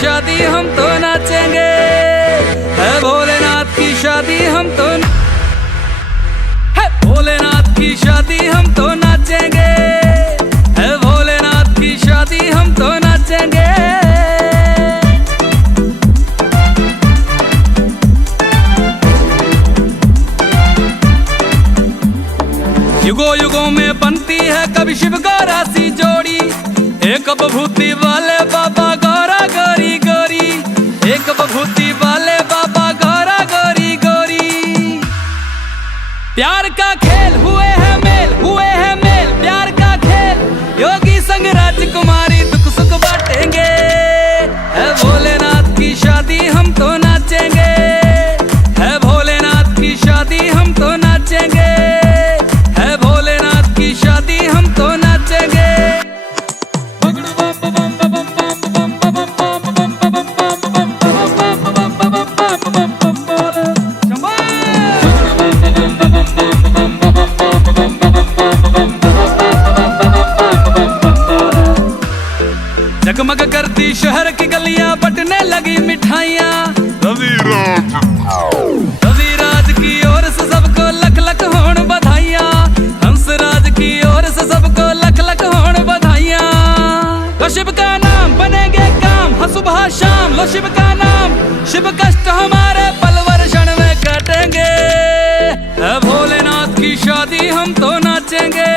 शादी हम तो नाचेंगे, है भोलेनाथ की शादी हम तो, है भोलेनाथ की शादी हम तो नाचेंगे, है भोलेनाथ की शादी हम तो नाचेंगे। युगों युगों में बनती है कभी शिव गौरा सी जोड़ी, एक बभूति वाले बाबा गौरा गौरी गौरी, एक बभूति वाले बाबा गौरा गौरी गौरी। प्यार का खेल हुए हैं मेल, हुए हैं मेल, प्यार का खेल, योगी संग राजकुमारी दुख सुख बांटेंगे, है भोलेनाथ की शादी हम तो नाचेंगे, है भोलेनाथ की शादी हम तो नाचेंगे, है भोलेनाथ की शादी हम तो नाचेंगे। जगमग करती शहर की गलियां, बटने लगी मिठाइयां, रविराज की ओर से सबको लख लख होण बधाइयां, हंसराज की ओर से सबको लख लख होण बधाइयां। लो शिव का नाम बनेंगे काम, हाँ सुबह शाम लो शिव का नाम, शिव कष्ट हमारे पलवर क्षण में काटेंगे, है भोलेनाथ की शादी हम तो नाचेंगे,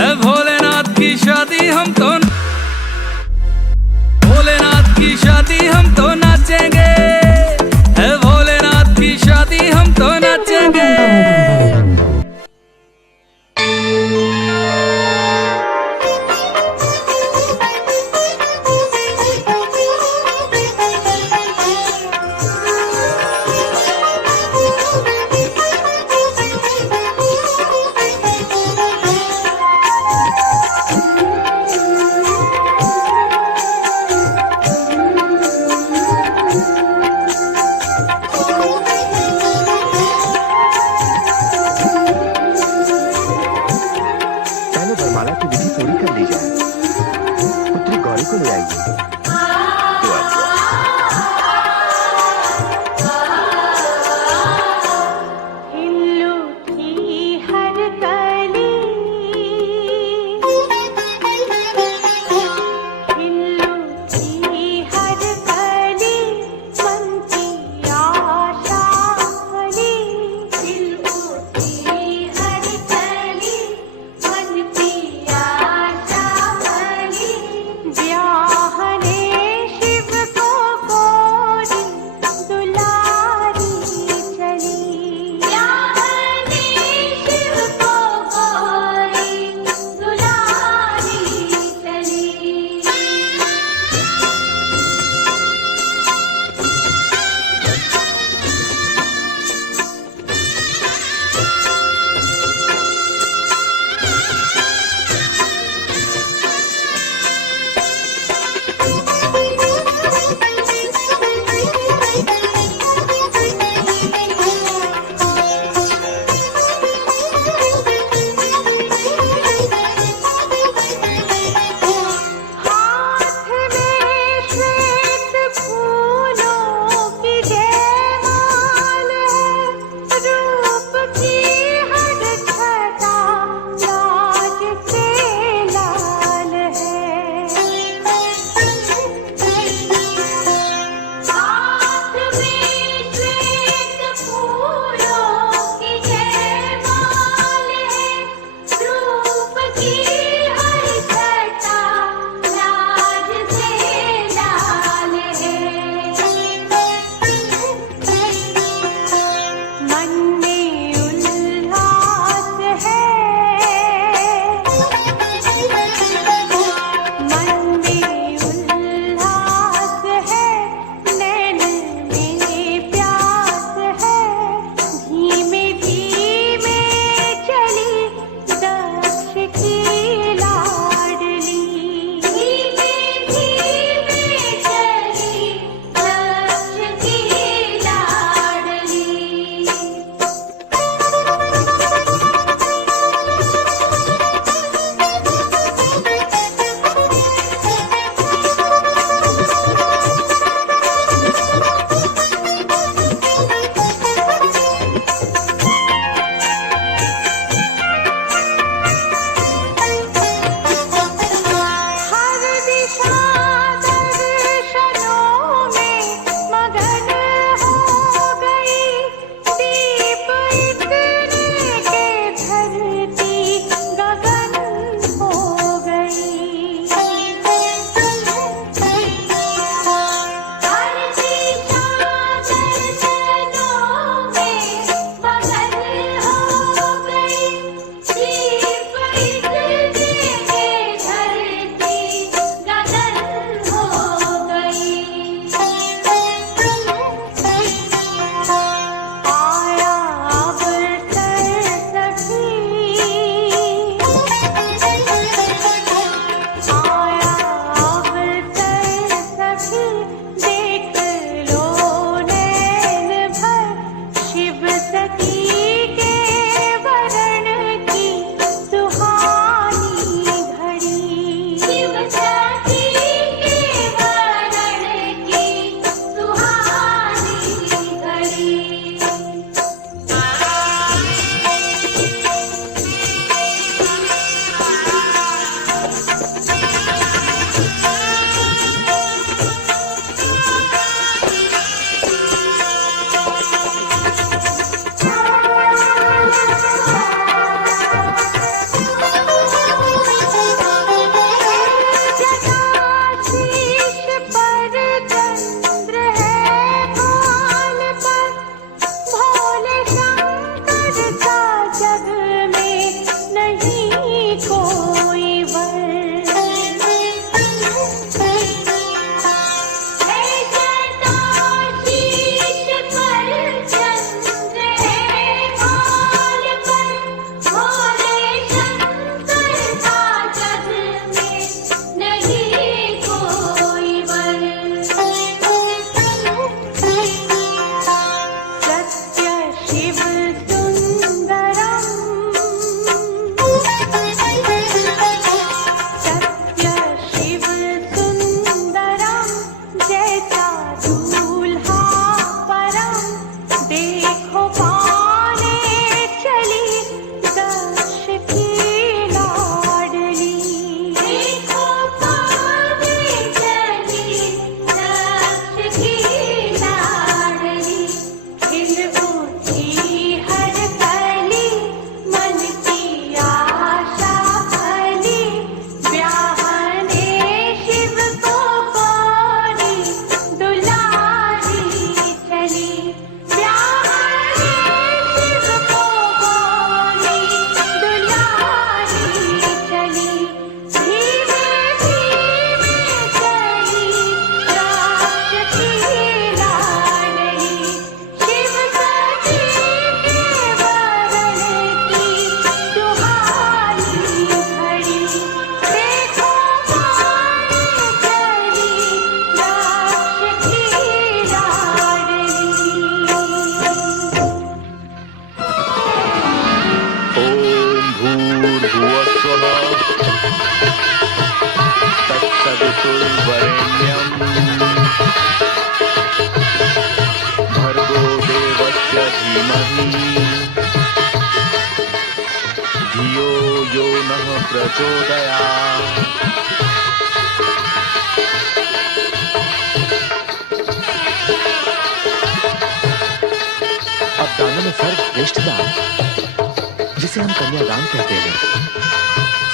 है भोलेनाथ की शादी हम तो, भोलेनाथ की शादी हम तो नाचेंगे, है भोलेनाथ की शादी हम तो नाचेंगे। प्रचोदयात्। अब दानों में सर्वश्रेष्ठ दान, जिसे हम कन्यादान कहते हैं,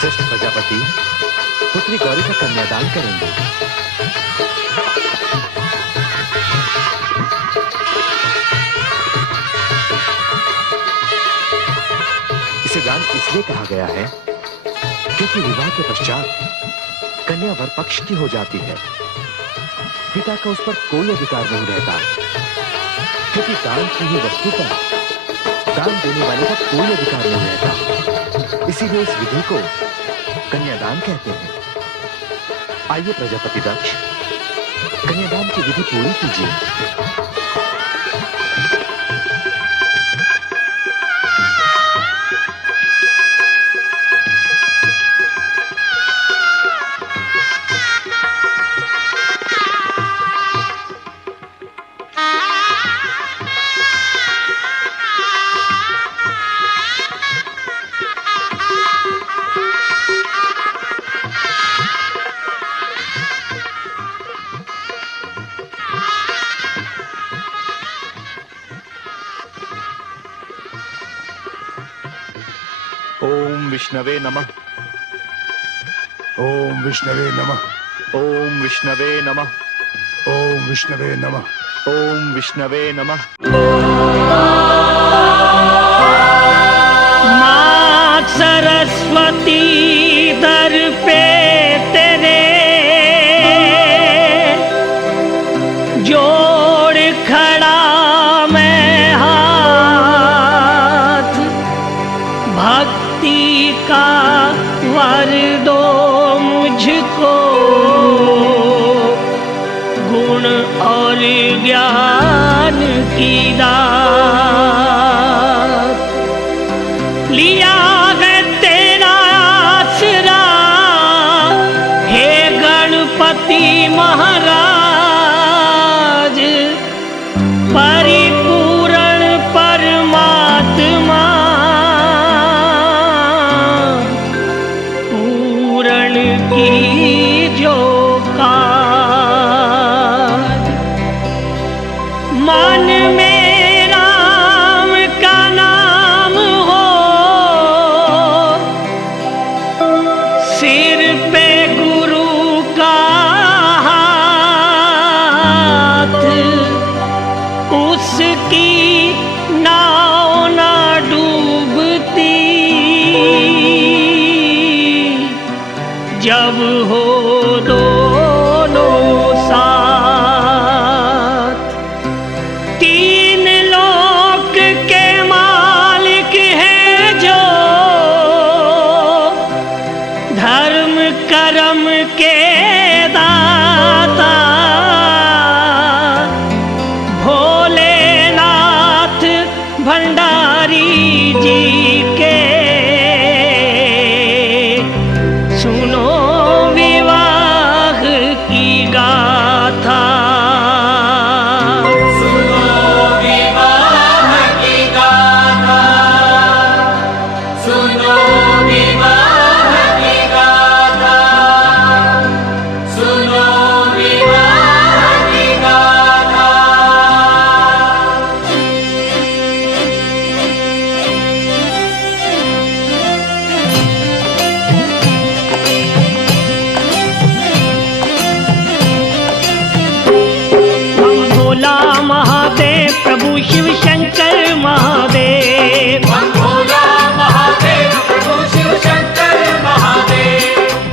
श्रेष्ठ प्रजापति पुत्री गौरी का कन्यादान करेंगे। इसे दान इसलिए कहा गया है क्योंकि विवाह के पश्चात कन्या वर पक्ष की हो जाती है। पिता का उस पर कोई अधिकार नहीं रहता, क्योंकि दान की ही वस्तु पर दान देने वाले का कोई अधिकार नहीं रहता। इसीलिए इस विधि को कन्यादान कहते हैं। आइए प्रजापति दक्ष, कन्यादान की विधि पूरी कीजिए। ओम विष्णवे नमः। ओम विष्णवे नमः। ओम विष्णवे नमः। ओम विष्णवे नमः। ओम विष्णवे नमः। माँ सरस्वती दर पे तेरे जोड़ खड़ा मैं हाथ, भक्ति का वर दो मुझको, गुण और ज्ञान की दात। लिया है तेरा आसरा हे गणपति महाराज, परिपूर्ण परमात्मा, पूर्ण की जो काज। मन में राम का नाम हो, सिर पे गुरु का हाथ, उसकी नाव ना डूबती जब हो दोनों साथ। तीन लोक के मालिक हैं जो, धर्म कर्म के दाता, भोलेनाथ भंडारी जी के सुनो विवाह की गाथा। भोला महादेव प्रभु शिव शंकर महादेव। बम भोला महादेव प्रभु शिव शंकर महादेव।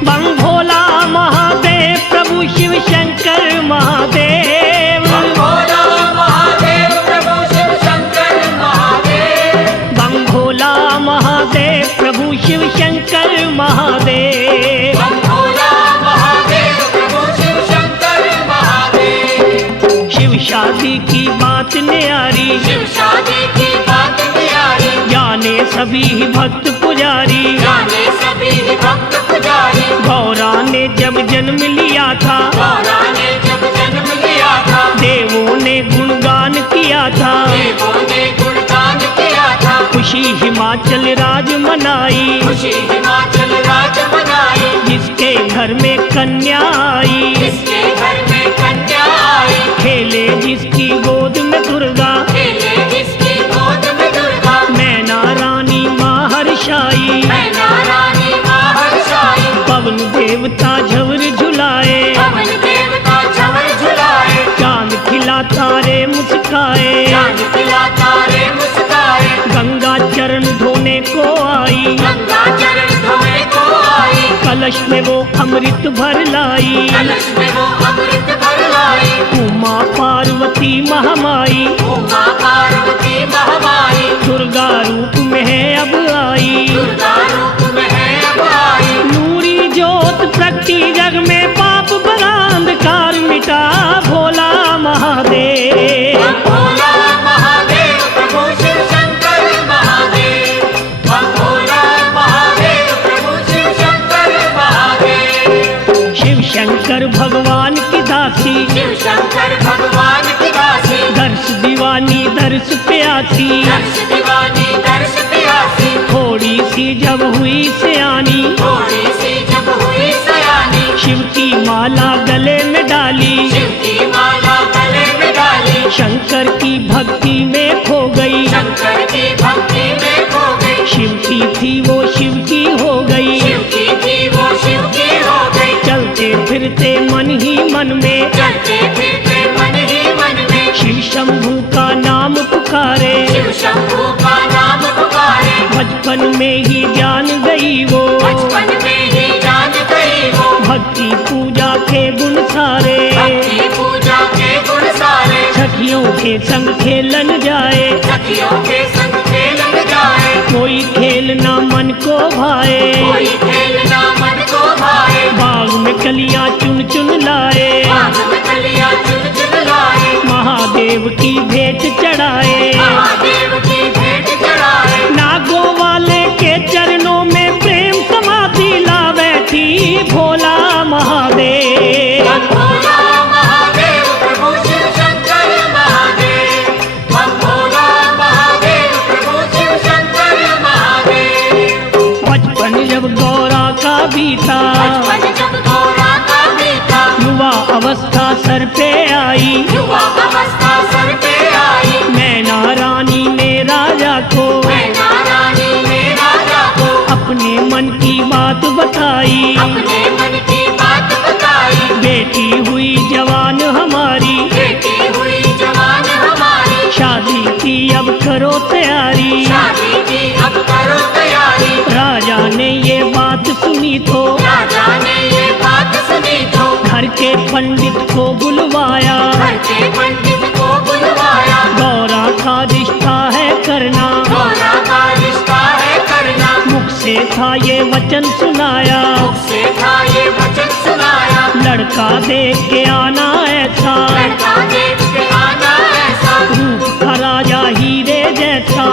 बम भोला महादेव प्रभु शिव शंकर महादेव। बम भोला महादेव प्रभु शिव शंकर महादेव। बम भोला महादेव प्रभु शिव शंकर महादेव। बम भोला महादेव प्रभु शिव शंकर महादेव। शिव शादी की बात न्यारी, शिव शादी की बात न्यारी, जाने सभी भक्त पुजारी, जाने सभी भक्त पुजारी। गौरा ने जब जन्म लिया था, गौरा ने जब जन्म लिया था, देवों ने गुणगान किया था, देवों ने गुणगान किया था। खुशी हिमा हिमाचल राज मनाई, खुशी हिमाचल राज मनाई, जिसके घर में कन्या आई, जिसके घर में कन्या आई, खेले जिसकी गोद में दुर्गा, खेले जिसकी गोद में दुर्गा, मैना रानी माँ हर्षाई, मैना रानी माँ हर्षाई, पवन देवता झवर झुलाए, पवन देवता झवर झुलाए, चांद खिला तारे मुस्काए, चांद खिला तारे मुस्काए, गंगा चरण धोने को आई, गंगा चरण धोने को आई, कलश में वो अमृत भर लाई, कलश में वो अमृत भर लाई, उमा पार्वती महामाई, उमा पार्वती महामाई, दुर्गा रूप में है अब आई, दुर्गा रूप में है अब आई, नूरी ज्योत प्रगटी जग में पाप बड़ा अंधकार मिटा भोला महादेव। बम भोला महादेव प्रभु शिव शंकर महादेव, बम भोला महादेव प्रभु शिव शंकर महादेव, शिव शंकर भगवान की दासी, शिव शंकर भगवान की दासी, दर्श दीवानी दर्श प्यासी, दर्श दीवानी दर्श प्यासी, थोड़ी सी जब हुई सयानी, थोड़ी सी जब हुई सयानी, शिव की माला गले में डाली, शिव की माला गले में डाली, शंकर की भक्ति में खो गई, शंकर की भक्ति में खो गई, शिव की थी वो शिव की हो गई, शिव की थी वो शिव की हो गई, चलते फिरते मन ही मन में, चलते फिरते मन ही मन में, शिव शंभू का नाम पुकारे, शिव शंभू का नाम पुकारे, बचपन में ही जान गई वो, बचपन में ही जान गई वो, भक्ति पूजा के गुण सारे, भक्ति पूजा के गुण सारे, सखियों के संग खेलन जाए, सखियों के संग खेलन जाए, कोई खेल ना मन को भाए, कोई खेलना मन को भाए, बाग में कलियां चुन चुन लाए, बाग में कलियां चुन चुन लाए, महादेव की भेंट चढ़ाए, महादेव की भेंट चढ़ाए, नागों वाले के चरणों में प्रेम समाधि ला बैठी भोला महादेव। बम भोला महादेव प्रभु शिव शंकर महादेव, बम भोला महादेव प्रभु शिव शंकर महादेव, बचपन जब गौरा का बीता, बचपन जब गौरा का बीता, युवा अवस्था सर पे आई, युवा अवस्था सर पे आई, मैना रानी ने राजा को मैना रानी ने राजा को अपने मन की बात बताई, अपने मन की बात बताई, बेटी हुई जवान हमारी, बेटी हुई जवान हमारी, शादी की अब करो तैयारी, शादी की अब करो तैयारी, राजा ने ये बात सुनी तो राजा ने ये बात सुनी तो घर के पंडित को बुलवाया, घर के पंडित को बुलवाया, गौरा का रिश्ता है करना, गौरा का रिश्ता है करना, मुख से था ये वचन सुनाया, मुख से था ये वचन सुनाया, लड़का देख के आना ऐसा, लड़का देख के आना ऐसा, रूप का राजा हीरे जैसा,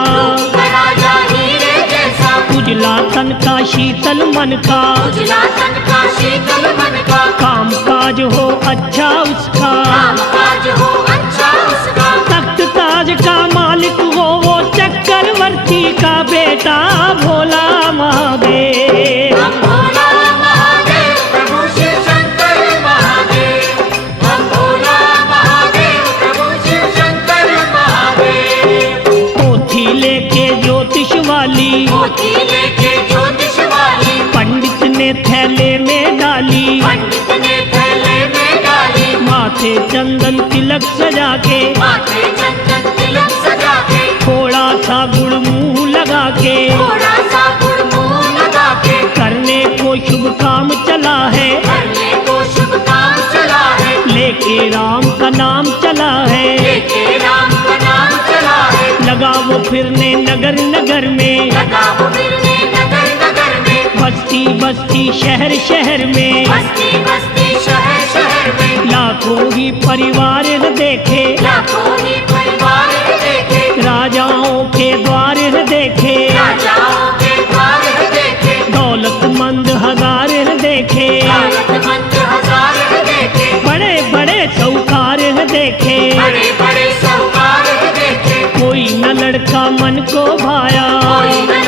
राजा हीरे जैसा, उजला तन का शीतल मन का, उजला तन का शीतल मन का, काम काज हो अच्छा उसका, काम काज हो अच्छा उसका, तख्त ताज का मालिक हो वो चक्रवर्ती का बेटा भोला महादेव। बम भोला महादेव प्रभु शिव शंकर महादेव, बम भोला महादेव प्रभु शिव शंकर महादेव, पोथी लेके ज्योतिष वाली, मोती लेके ज्योतिष वाली, पंडित ने थैले में डाली, पंडित ने थैले में डाली, माथे चंदन तिलक सजा के, माथे चंदन तिलक सजा के, थोड़ा सा गुड़ मुंह लगा के, थोड़ा सा गुड़ मुंह लगा के, करने को शुभ काम चला है, करने को शुभ काम चला है, लेके राम का नाम चला है, लेके राम का नाम चला है, लगा वो फिरने नगर नगर में, लगा वो फिरने नगर नगर में, बस्ती बस्ती शहर शहर में, बस्ती बस्ती शहर शहर में, लाखों ही परिवार देखे, लाखों ही परिवार देखे, राजाओं के द्वार देखे, राजाओं के द्वार देखे, दौलतमंद हजार देखे, दौलतमंद हजार देखे, बड़े बड़े सौकार देखे, बड़े बड़े साहूकार देखे, कोई न लड़का मन को भाया, कोई न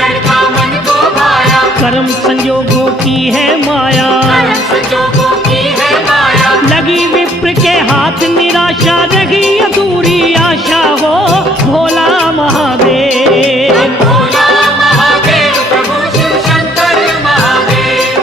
आशा रही अधूरी आशा हो भोला महादेव। भोला महादेव प्रभु शिव शंकर महादेव।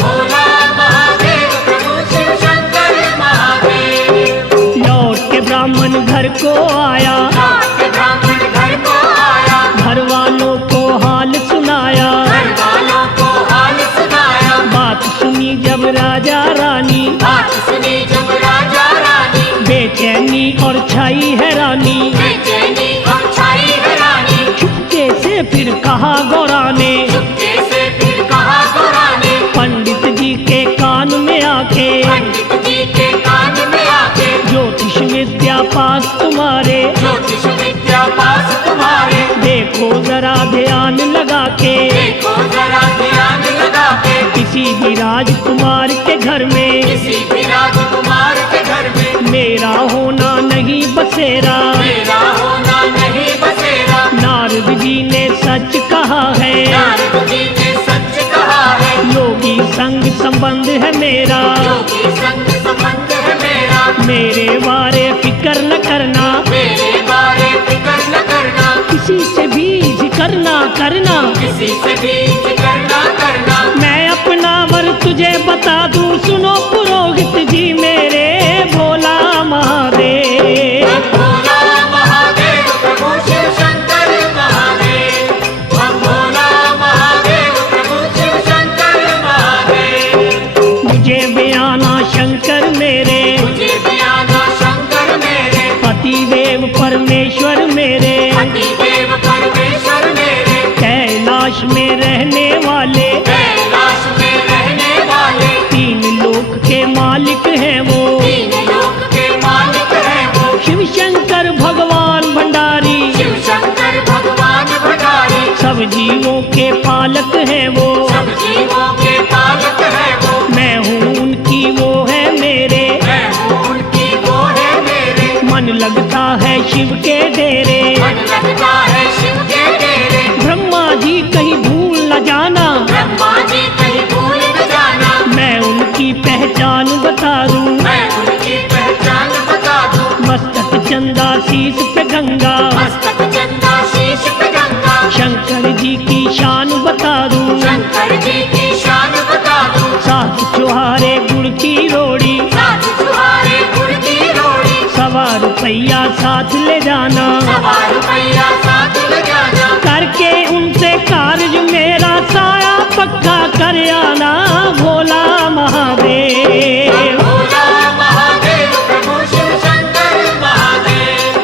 भोला महादेव प्रभु शिव शंकर महादेव। लौट के ब्राह्मण घर को आया, लौट के ब्राह्मण घर को आया, घर वालों को हाल सुनाया। घर वालों को हाल सुनाया। बात सुनी जब राजा रानी, बात सुनी जब राजा रानी, बेचैनी और छाई हैरानी। बेचैनी और छाई हैरानी। चुपके से फिर कहा गौरा ने, चुपके से फिर कहा गौरा ने, पंडित जी के कान में आके, पंडित जी के कान में आके, ज्योतिष विद्या पास तुम्हारे, ज्योतिष विद्या पास तुम्हारे, देखो जरा ध्यान लगा के। देखो जरा ध्यान लगा के, किसी भी राजकुमार के घर में किसी भी राजकुमार के घर में मेरा होना नहीं बसेरा। मेरा होना नहीं बसेरा। नारद जी ने सच कहा है, नारद जी ने सच कहा है, योगी संग संबंध है मेरा। योगी संग संबंध है मेरा। मेरे बारे फिक्र न करना, मेरे बारे फिक्र न करना, किसी से भी जिक्र ना करना। किसी से भी जिक्र न करना। मैं अपना वर तुझे बता दूं, सुनो पुरोहित जी मेरे भोला महादेव। भोला महादेव प्रभु शिव शंकर महादेव। भोला महादेव प्रभु शिव शंकर महादेव। मुझे बयाना शंकर मेरे, मुझे बयाना शंकर मेरे, पति देव परमेश्वर मेरे, पति देव परमेश्वर मेरे, कैलाश में रहने वाले, कैलाश में रहने वाले, तीन लोक के मालिक हैं वो, तीन लोक के मालिक हैं वो, शिव शंकर भगवान भंडारी। शिव शंकर भगवान भंडारी, सब जीवों के पालक हैं वो, सब जीवों के पालक हैं वो। मैं हूँ उनकी वो है मेरे, मैं हूँ उनकी वो है मेरे, मन लगता है शिव के डेरे। मन लगता है शिव के डेरे। ब्रह्मा जी कहीं भूल न जाना, ब्रह्मा जी कहीं भूल न जाना, मैं उनकी पहचान बता दूं। मैं उनकी पहचान बता दूं। मस्तक चंदा शीश पे गंगा, मस्तक चंदा शीश पे गंगा, शंकर जी की शान बता दूं। शंकर जी की शान बता दूं। सात चुहारे गुड़ की रोड़ी, साथ चुहारे गुड़ की रोड़ी, 1.25 रुपया साथ ले जाना। 1.25 रुपया साथ ले जाना, करके उनसे कार्य मेरा साया पक्का कर आना भोला महादेव। भोला महादेव प्रभु शिव शंकर महादेव।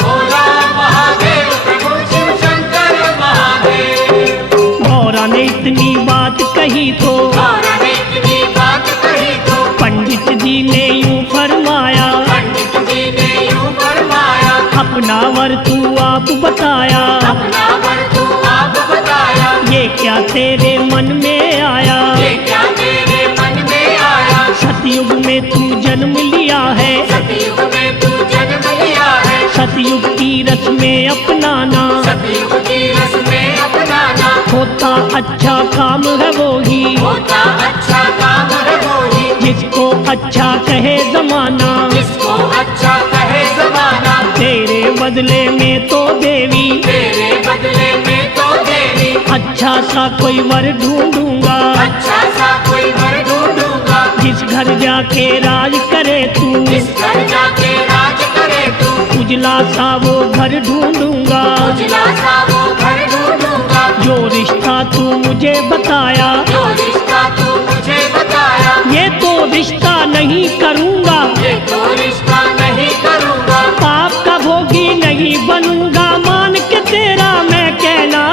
भोला महादेव प्रभु शिव शंकर महादेव। गौरा ने इतनी बात कही तो गौरा ने इतनी बात कही तो पंडित जी ने यूं फरमाया, पंडित जी ने यूं फरमाया, अपना वर तू आप बताया। अपना वर तू आप बताया, ये क्या तेरे मन में आया, ये क्या तेरे मन में आया। सतयुग में तू जन्म लिया है, सतयुग में तू जन्म लिया है, सतयुग की रस्में अपनाना। सतयुग की रस्में अपनाना, होता अच्छा काम है वो ही, होता अच्छा काम है वो ही, जिसको अच्छा कहे जमाना। जिसको अच्छा कहे जमाना, तेरे बदले में तो देवी, तेरे बदले में तो देवी, अच्छा सा कोई वर ढूंढूंगा। अच्छा सा कोई वर ढूंढूंगा, जिस घर जाके राज करे तू, जिस घर जाके राज करे तू, उजला सा वो घर ढूंढूंगा। उजला सा वो घर ढूंढूंगा, जो रिश्ता तू मुझे बताया, जो रिश्ता तू मुझे बताया, ये तो रिश्ता नहीं करूंगा। ये तो रिश्ता नहीं करूंगा, पाप का भोगी नहीं बनूंगा। मान के तेरा मैं कहना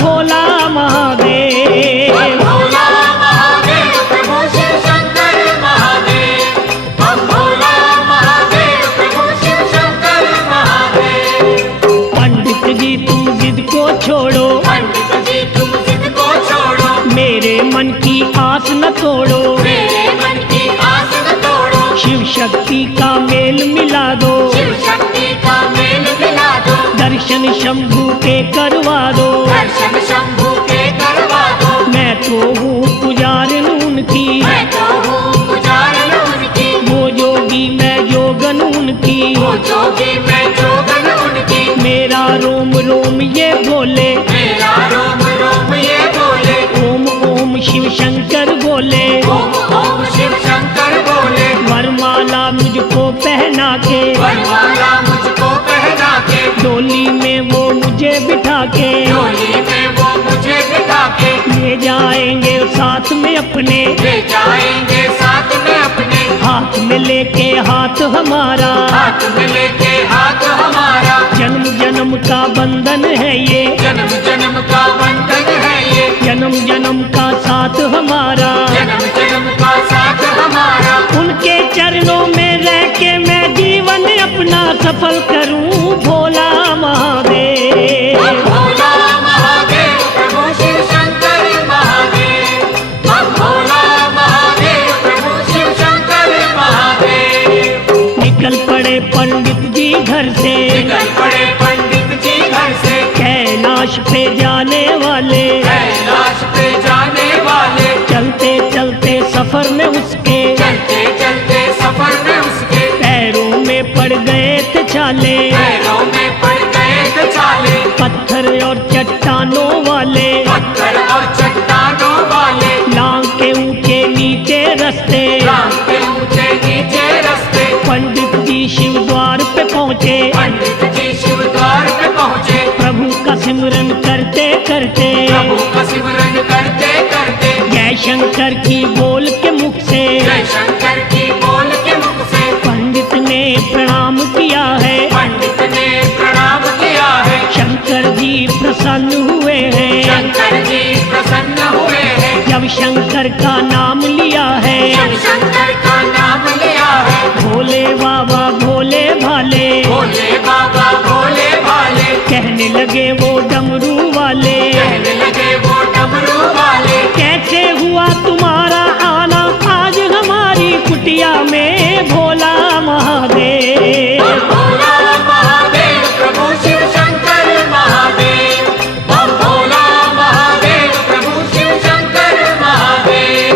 भोला महादेव। भोला महादेव प्रभु शिव शंकर महादेव। भोला महादेव प्रभु शिव शंकर महादेव। पंडित जी तुम जिद को छोड़ो, पंडित जी तुम जिद को छोड़ो, मेरे मन की आस न तोड़ो। मेरे मन की आस न तोड़ो, शिव शक्ति का मेल मिला दो, शिव शक्ति का मेल मिला दो। दर्शन शंभू के करवा दो। दर्शन शंभू के करवा दो। मैं तो हूँ पुजारिन उनकी, मैं तो हूँ पुजारन उनकी, वो जोगी मैं जोगन उनकी। उनकी, वो जोगी मैं जोगन उनकी, मेरा रोम रोम ये बोले, मेरा रोम रोम ये बोले, ओम ओम शिव शंकर बोले, ओम ओम शिव शंकर बोले, वरमाला मुझको पहना के, वरमाला मुझको पहना के, डोली में वो मुझे बिठा के, डोली में वो मुझे बिठा के, ले जाएंगे साथ में अपने, ले जाएंगे साथ में अपने, हाथ में लेके हाथ हमारा, हाथ में लेके हाथ हमारा, जन्म जन्म का बंधन है ये, जन्म जन्म का बंधन है ये, जन्म जन्म का साथ हमारा, जन्म जन्म का साथ हमारा, उनके चरणों में रह के मैं जीवन अपना सफल करूं भोला महादेव। हम भोला महादेव प्रभु शिव शंकर महादेव, हम भोला महादेव प्रभु शिव शंकर महादेव। निकल पड़े पंडित जी घर से, निकल पड़े पंडित जी घर से, कैलाश पे जाने वाले, कैलाश पे जाने वाले, चलते चलते सफर में उसके, चलते चलते सफर में उसके, पैरों में पड़ गए थे छाले, पैरों में पड़ गए थे छाले, पत्थर और चट्टानों वाले, पत्थर और चट्टानों वाले, लांग के ऊंचे नीचे रास्ते, राम के ऊंचे नीचे रास्ते, पंडित जी शिव द्वार पे पहुँचे, पंडित जी शिव द्वार पे पहुँचे, प्रभु का सिमरन करते करते, प्रभु का सिमरन करते करते, जय शंकर की बोल के मुख से, जय शंकर की बोल के मुख से, पंडित ने प्रणाम किया है, पंडित ने प्रणाम किया है, शंकर जी प्रसन्न हुए हैं, शंकर जी प्रसन्न हुए हैं, जब शंकर का नाम लिया है, जब शंकर का नाम लिया है, भोले बाबा भोले भाले, भोले बाबा भोले भाले, कहने लगे वो डमरू वाले, कहने लगे वो डमरू वाले, कैसे हुआ तुम्हारा आना आज हमारी कुटिया में भोला महादेव। हम भोला महादेव प्रभु शिव शंकर महादेव, हम भोला महादेव प्रभु शिव शंकर महादेव।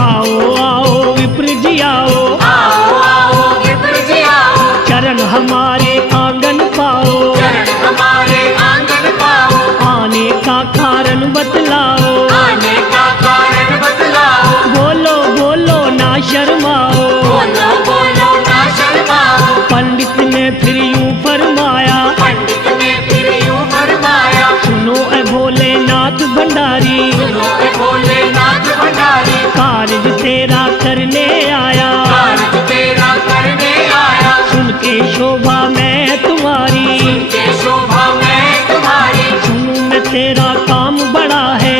आओ आओ विप्र जी आओ, आओ आओ विप्र जी आओ, चरण हमारे आंगन पाओ, चरण हमारे आंगन पाओ, आने का कारण बतलाओ, आने का कारण बतलाओ, बोलो बोलो ना शर्माओ, बोलो बोलो ना शर्माओ, पंडित ने फिर यूं फरमाया, पंडित ने फिर यूं फरमाया, सुनो ए भोलेनाथ भंडारी, सुनो ए भोलेनाथ भंडारी, कार्य तेरा करने आया, कार्य तेरा करने आया, सुन के शोभा मैं तुम्हारी, के शोभा मैं तुम्हारी, सुनूं मैं तेरा काम बड़ा है,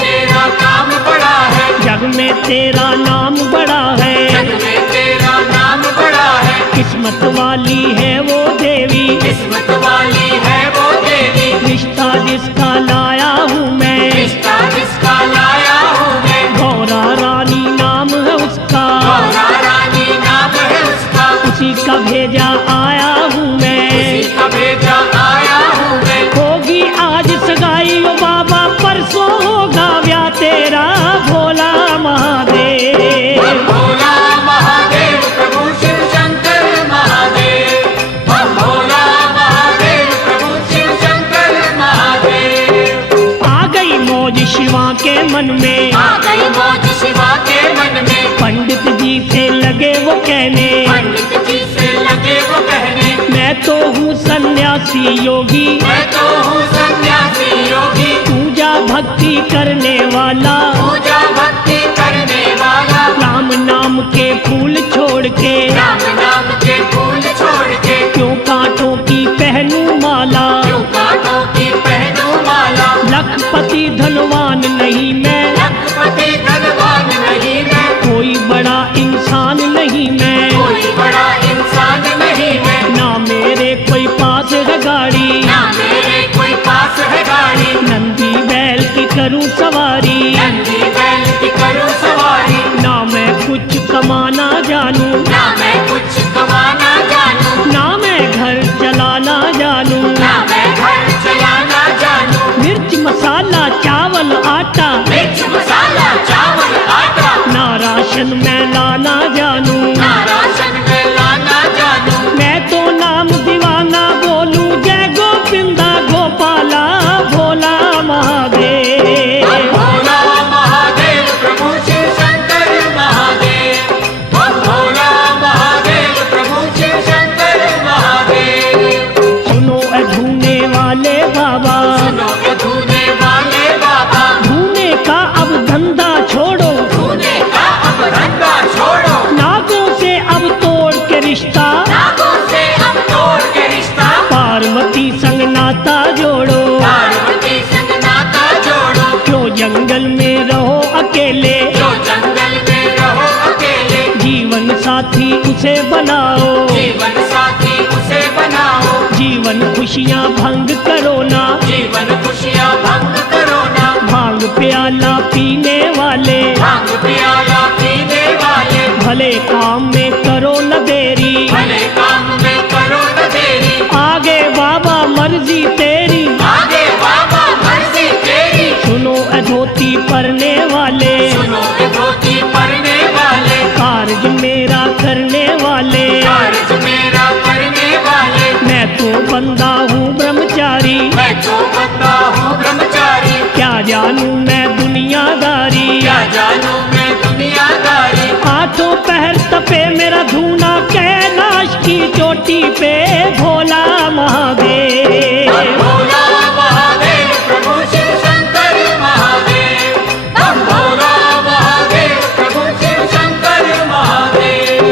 तेरा काम बड़ा है, जग में तेरा नाम बड़ा है, जग में तेरा नाम बड़ा है, किस्मत वाली है वो देवी, किस्मत वाली है वो देवी, रिश्ता जिसका लाया हूँ मैं, रिश्ता जिसका लाया हूँ मैं, गौरा रानी नाम है उसका, गौरा रानी नाम है उसका, उसी का भेजा आया हूँ मैं, उसी का भेजा आया हूँ मैं, होगी आज सगाई ओ बाबा परसों होगा ब्याह तेरा भोला महादेव। हम भोला महादेव प्रभु शिव शंकर महादेव, हम भोला महादेव प्रभु शिव शंकर महादेव। आ गई मौज शिवा के मन में, आ गई मौज शिवा के मन में, पंडित जी से लगे वो कहने, पंडित जी से लगे वो कहने, मैं तो हूँ सन्यासी योगी, मैं तो हूँ सन्यासी योगी, पूजा भक्ति करने वाला, पूजा भक्ति करने वाला, राम नाम के फूल छोड़ के, राम नाम के फूल छोड़ के, क्यों कांटों की पहनूं माला, क्यों कांटों की पहनूं माला, लखपति धनवान नहीं मैं, लखपति धनवान नहीं मैं, कोई बड़ा इंसान नहीं मैं, कोई बड़ा इंसान नहीं मैं, ना मेरे कोई पास है गाड़ी, ना मेरे कोई पास है गाड़ी, नंदी बैल की करूं सवारी, नंदी बैल की करूं सवारी, ना मैं कुछ कमाना जानूं, ना मैं कुछ कमाना बनाओ, जीवन साथी उसे बनाओ, जीवन खुशियाँ भंग करो ना, जीवन खुशियाँ भंग करो ना, भांग प्याला पीने वाले, भांग प्याला पीने वाले, भले काम में करो न देरी, भले काम में करो न देरी, आगे बाबा मर्जी तेरी, आगे बाबा मर्जी तेरी, सुनो अधोती पढ़ने वाले, सुनो धोती पढ़ने वाले, कार्य मेरा करने वाले, कार्य मेरा करने वाले, मैं तो बंदा हूँ ब्रह्मचारी, मैं तो बंदा हूँ ब्रह्मचारी, क्या जानूं मैं दुनियादारी, क्या जानूं मैं दुनियादारी, आठों पहर तपे मेरा धूना कैलाश की चोटी पे भोला महादेव, भोला महादेव प्रभु शिव शंकर महादेव, हम भोला महादेव प्रभु शिव शंकर महादेव,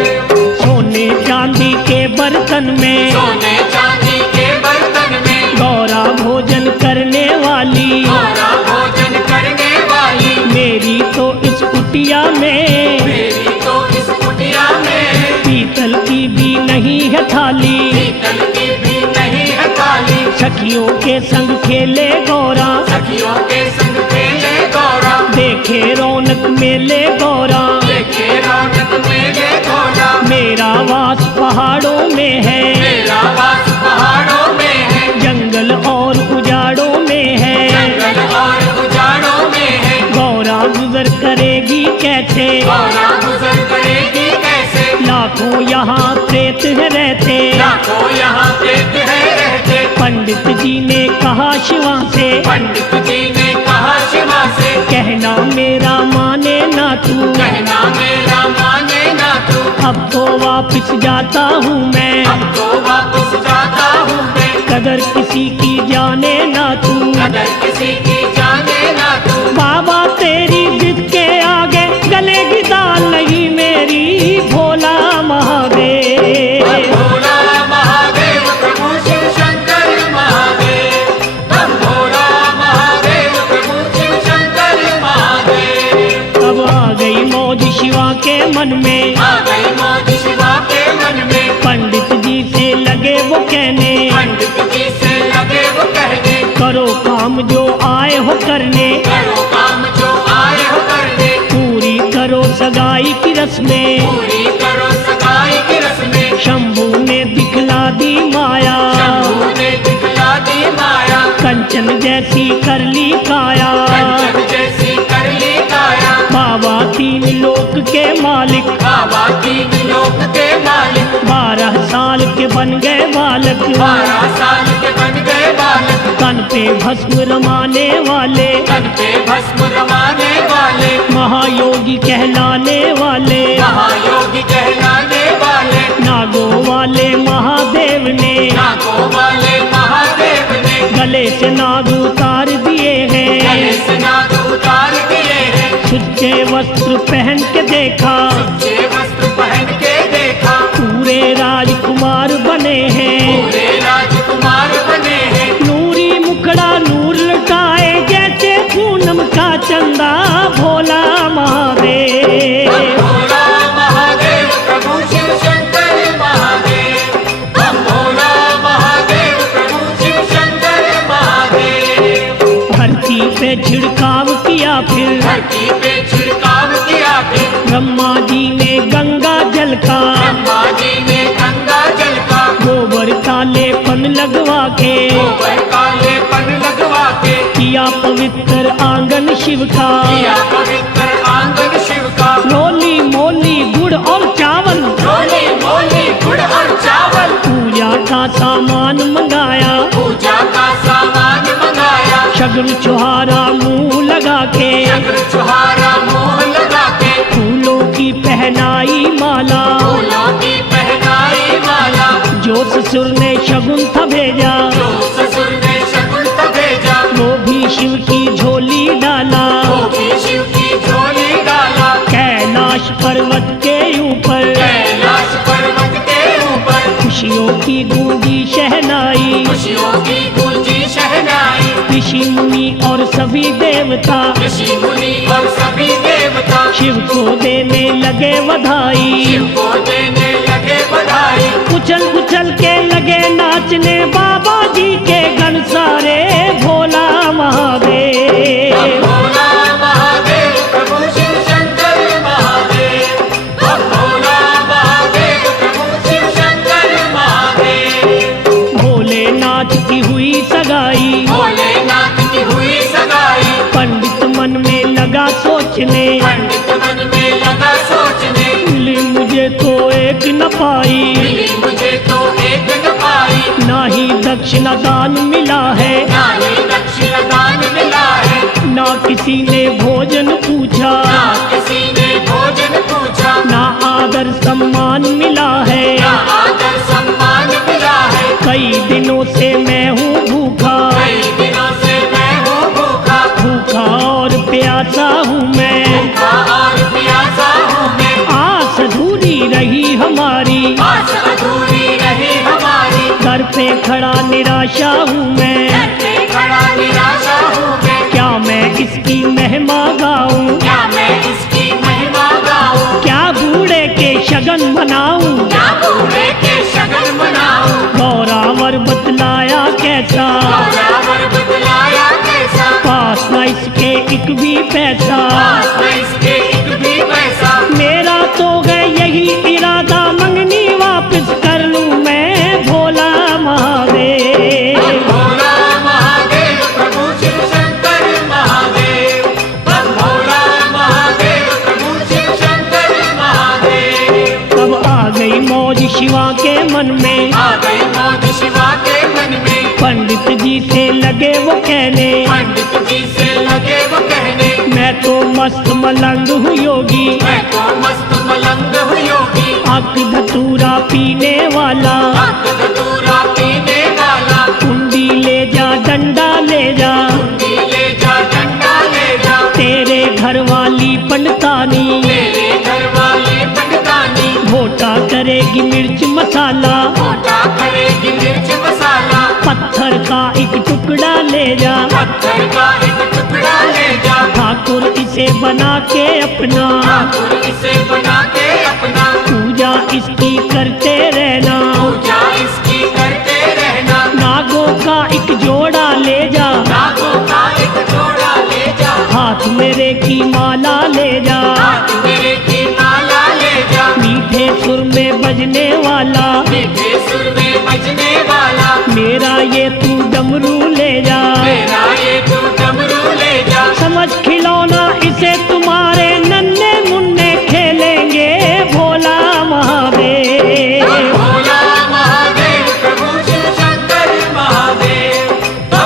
सोने चांदी के बर्तन में सोने चांदी के बर्तन में गौरा भोजन करने वाली, गौरा भोजन करने वाली, मेरी तो इस कुटिया में मेरी तो इस कुटिया में पीतल की भी नहीं है थाली, पीतल की भी नहीं है थाली, सखियों के संग खेले गौरा, सखियों के संग खेले गौरा, देखे रौनक मेले गौरा, देखे रौनक मेले गौरा, मेरा वास पहाड़ों में है, मेरा वास पहाड़ों में है, जंगल और उजाड़ों में है, जंगल और उजाड़ों में है, गौरा गुजर करेगी कैसे, गौरा गुजर करेगी कैसे, लाखों यहाँ प्रेत है रहते, लाखों यहाँ प्रेत है रहते, पंडित जी ने कहा शिवा से, पंडित जी ने कहा शिवा से, कहना मेरा माने ना तू, कहना मेरा माने ना तू, अब तो वापस जाता हूँ मैं, अब तो वापस जाता हूँ मैं, कदर किसी की जाने ना तू, अगर किसी की जाने ना तू, बाबा तेरी जिद के आगे गलेगी दाल नहीं मेरी, भोला महादेव, भोला महादेव प्रभु शिव शंकर महादेव, हम भोला महादेव प्रभु शिव शंकर महादेव, अब आ गई मौज शिवा के मन में, आ गई मौज शिवा के मन में, पंडित जी से लगे वो कहने, पंडित जी से लगे वो कहने, करो काम जो आए हो करने, करो काम जो आए हो करने, पूरी करो सगाई की रस्में, पूरी करो सगाई की रस्में, शंभू ने दिखला दी माया, शंभू ने दिखला दी माया, कंचन जैसी कर ली काया, कंचन जैसी कर ली काया, बाबा तीन लोक के मालिक, बाबा तीन लोक के मालिक, 12 साल के बन गए बालक, 12 साल के बन गए बालक, तन पे भस्म रमाने वाले, तन पे भस्म रमाने वाले, महायोगी कहलाने वाले, महायोगी कहलाने वाले, नागों वाले महादेव ने नागों वाले महादेव ने गले से नाग उतार दिए गले हैं, से नाग उतार दिए हैं, सुच्चे वस्त्र पहन के देखा, जे वस्त्र पहन के देखा, पूरे राजकुमार बने हैं, पूरे राजकुमार बने हैं, नूरी मुखड़ा नूर लुटाए जैसे पूनम का चंदा, भोला महादेव, भोला महादेव प्रभु शिव शंकर महादेव, हम भोला महादेव प्रभु शिव शंकर महादेव, धरती पे छिड़काव किया फिर, धरती पे छिड़काव किया फिर, ब्रह्मा जी ने गंगा जल का, ब्रह्मा जी ने गंगा जल का, गोबर काले पन लगवा के, गोबर काले पन लगवा के, किया पवित्र आंगन शिव का, किया पवित्र आंगन शिव का, रोली मोली गुड़ और चावल, रोली मोली गुड़ और चावल, पूजा का सामान मंगाया, पूजा का सामान मंगाया, शगुन छुहारा मुंह लगा के, शंकर छुहारा मुंह लगा के, फूलों की पहनाई माला, फूलों की पहनाई माला, जो ससुर ने शगुन था भेजा, जो ससुर ने शगुन था भेजा, वो भी शिव की झोली डाला, वो भी शिव की झोली डाला, कैलाश पर्वत के ऊपर कैलाश पर्वत के ऊपर, खुशियों की गूंजी शहनाई, खुशियों की गूंजी शहनाई, ऋषि मुनि और सभी देवता ऋषि मुनि और सभी देवता शिव को देने लगे बधाई, शिव को देने लगे बधाई। उछल उछल के लगे नाचने बाबा जी के गण सारे, भोला महादेव। भोला महादेव प्रभु शिव शंकर महादेव। भोला महादेव प्रभु शिव शंकर महादेव। भोलेनाथ की हुई सगाई, भोलेनाथ की हुई सगाई। पंडित मन में लगा सोचने, पंडित मन में लगा सोचने, मिली मुझे तो एक न पाई, मिली मुझे तो एक न पाई। ना ही दक्षिणा दान मिला है, ना ही दक्षिण दान मिला है, ना किसी ने भोजन पूछा, ना किसी ने भोजन पूछा, ना आदर सम्मान मिला है। ना आदर सम्मान मिला है। कई दिनों से मैं हूँ भूखा, कई दिनों से मैं हूँ भूखा, भूखा और प्यासा हूँ मैं, भूखा और प्यासा हूँ मैं। आस अधूरी रही हमारी, आस अधूरी रही हमारी, घर पे खड़ा निराशा हूँ मैं, घर पे खड़ा निराशा हूँ मैं। क्या मैं इसकी महिमा गाऊं, क्या मैं इसकी महिमा गाऊं, क्या बूढ़े के शगन मनाऊं, क्या बूढ़े के शगन मनाऊं। गौरावर बतलाया कैसा, गौरावर बतलाया कैसा, पास न इसके एक भी पैसा, पास में इसके एक भी पैसा। मेरा तो है यही इरादा मंगनी वापस कर लूं मैं, भोला महादेव। भोला महादेव प्रभु शिव शंकर महादेव। भोला महादेव प्रभु शिव शंकर महादेव। तब आ गई मौज शिवा के मन में, आ गई मौज शिवा के मन में, पंडित जी से लगे वो कहने, पंडित जी से लगे वो कहने, मैं तो मस्त मलंग हूँ योगी, मैं तो मस्त मलंग हूँ योगी। अक धतूरा पीने वाला, अक धतूरा पीने वाला, कुंडी ले जा डंडा ले जा, कुंडी ले जा डंडा ले जा, तेरे घर वाली पंडितानी तेरे घर वाली पंडितानी घोटा करेगी मिर्च मसाला, मोटा करेगी मिर्च मसाला। पत्थर का एक टुकड़ा ले जा, पत्थर का एक टुकड़ा ले जा, ठाकुर इसे बना के अपना, ठाकुर इसे बना के अपना, पूजा इसकी करते रहना, पूजा इसकी करते रहना। नागों का एक जोड़ा ले जा, नागों का एक जोड़ा ले जा, हाथ मेरे की माला ले जा, हाथ मेरे की माला ले जा, मीठे सुर में बजने वाला, मीठे सुर में बजने वाला, मेरा ये तू डमरू ले जा, मेरा ये तू डमरू ले जा। समझ खिलौना इसे तुम्हारे नन्हे मुन्ने खेलेंगे, भोला महादेव। भोला महादेव प्रभु शिव शंकर महादेव।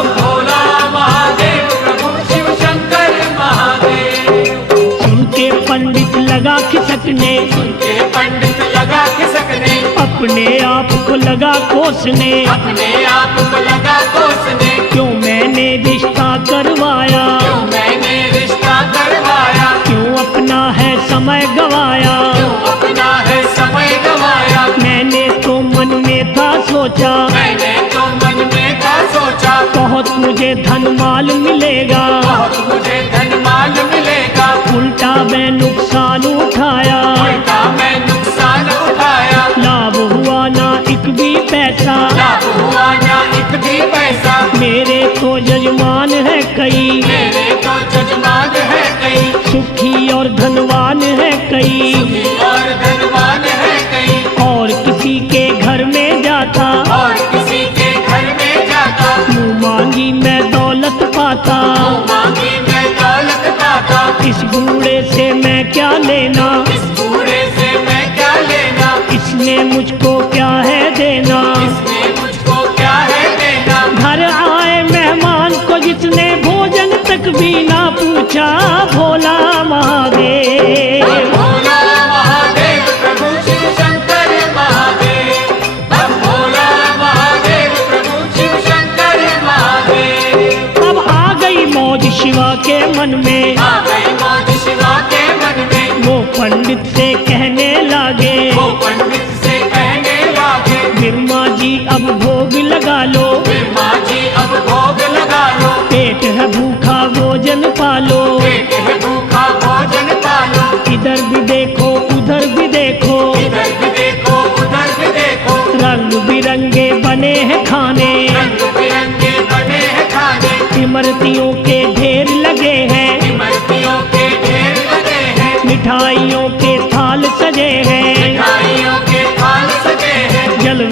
भोला महादेव प्रभु शिव शंकर महादेव। सुन के पंडित लगा खिसकने, के पंडित लगा खिसकने, अपने आप को लगा कोसने, अपने आप को लगा कोसने, क्यों मैंने रिश्ता करवाया, क्यों मैंने रिश्ता करवाया, क्यों अपना है समय गवाया, क्यों अपना है समय गवाया। मैंने तो मन में था सोचा, मैंने तो मन में था सोचा, बहुत मुझे धन माल मिलेगा, बहुत मुझे धन माल मिलेगा, उल्टा मैं नुकसान उठाया, उल्टा मैं नुकसान उठाया, लाभ हुआ ना एक भी पैसा, लाभ हुआ ना एक भी पैसा। मेरे तो जजमान है कई, मेरे तो जजमान है कई, सुखी और धनवान है कई, और धनवान है कई, और किसी के घर में जाता, और किसी के घर में जाता, मुँह मांगी मैं दौलत पाता, मांगी मैं दौलत पाता। इस बूढ़े से मैं क्या लेना, इस बूढ़े से मैं क्या लेना, इसने मुझको क्या है देना, इसने मुझको क्या है देना। घर आए मेहमान को जिसने भोजन तक भी ना पूछा, भोला महादेव। भोला महादेव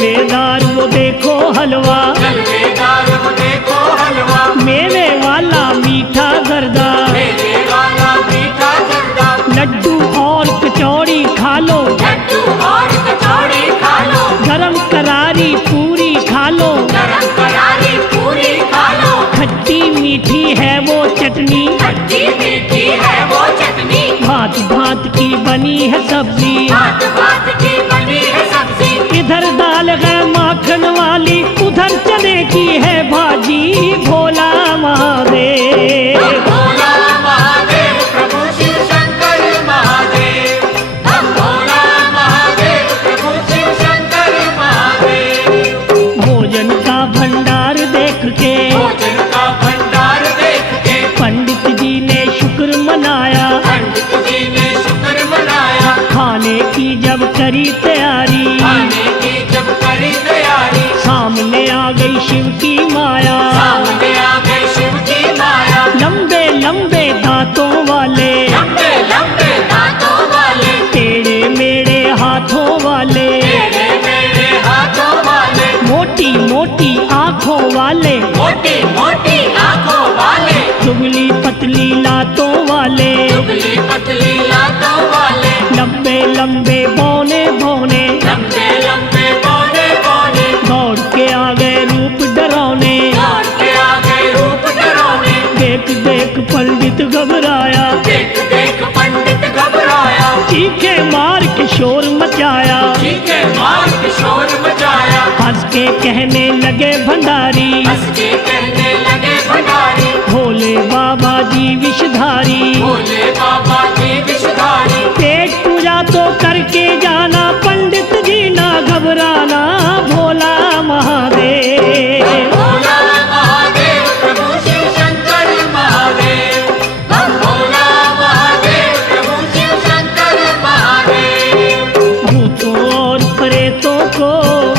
जलवेदार वो देखो हलवा, जलवेदार वो देखो हलवा, मेवे वाला मीठा जर्दा, मेरे वाला मीठा जर्दा, लड्डू और कचौड़ी खा लो, लड्डू और कचौड़ी खा लो, गरम करारी पूरी खा लो, गरम करारी पूरी खा लो, खट्टी मीठी है वो चटनी, खट्टी मीठी है वो चटनी, भांत भांत की बनी है सब्जी, भात भात की बनी है सब्जी, इधर दाल है माखन वाली, उधर चने की है भाजी, भोला महादेव। भोला महादेव प्रभु शिव शंकर महादेव, हम भोला महादेव प्रभु शिव शंकर महादेव। भोजन का भंडार देख के भोजन का भंडार देख के पंडित जी ने शुक्र मनाया, पंडित जी ने शुक्र मनाया, खाने की जब करी तैयारी, खाने की जब करी तैयारी, सामने आ गई शिव की माया, सामने आ गई शिव की माया, लंबे लंबे दांतों वाले, लंबे लंबे दांतों वाले, टेढ़े मेढ़े हाथों वाले, टेढ़े मेढ़े हाथों वाले, मोटी मोटी आंखों वाले, मोटी मोटी आंखों वाले, दुबली पतली लातों वाले, दुबली पतली लातों वाले, लंबे लंबे बौने बौने, लंबे लंबे बौने बौने, दौड़ के आ गए रूप डरावने, दौड़ के आ गए रूप डरावने, देख देख पंडित घबराया, देख देख पंडित घबराया, चीखे मार के शोर मचाया, चीखे मार के शोर मचाया, हंस के कहने लगे भंडारी, हंस के कहने लगे भंडारी, भोले बाबा जी विषधारी, भोले बाबा जी विषधारी, पेट पूजा तो करके जाना, पंडित जी ना घबराना, भोला महादेव। भोला महादेव प्रभु शिव शंकर महादेव, हम भोला महादेव प्रभु शिव शंकर महादेव। भूतों और प्रेतों को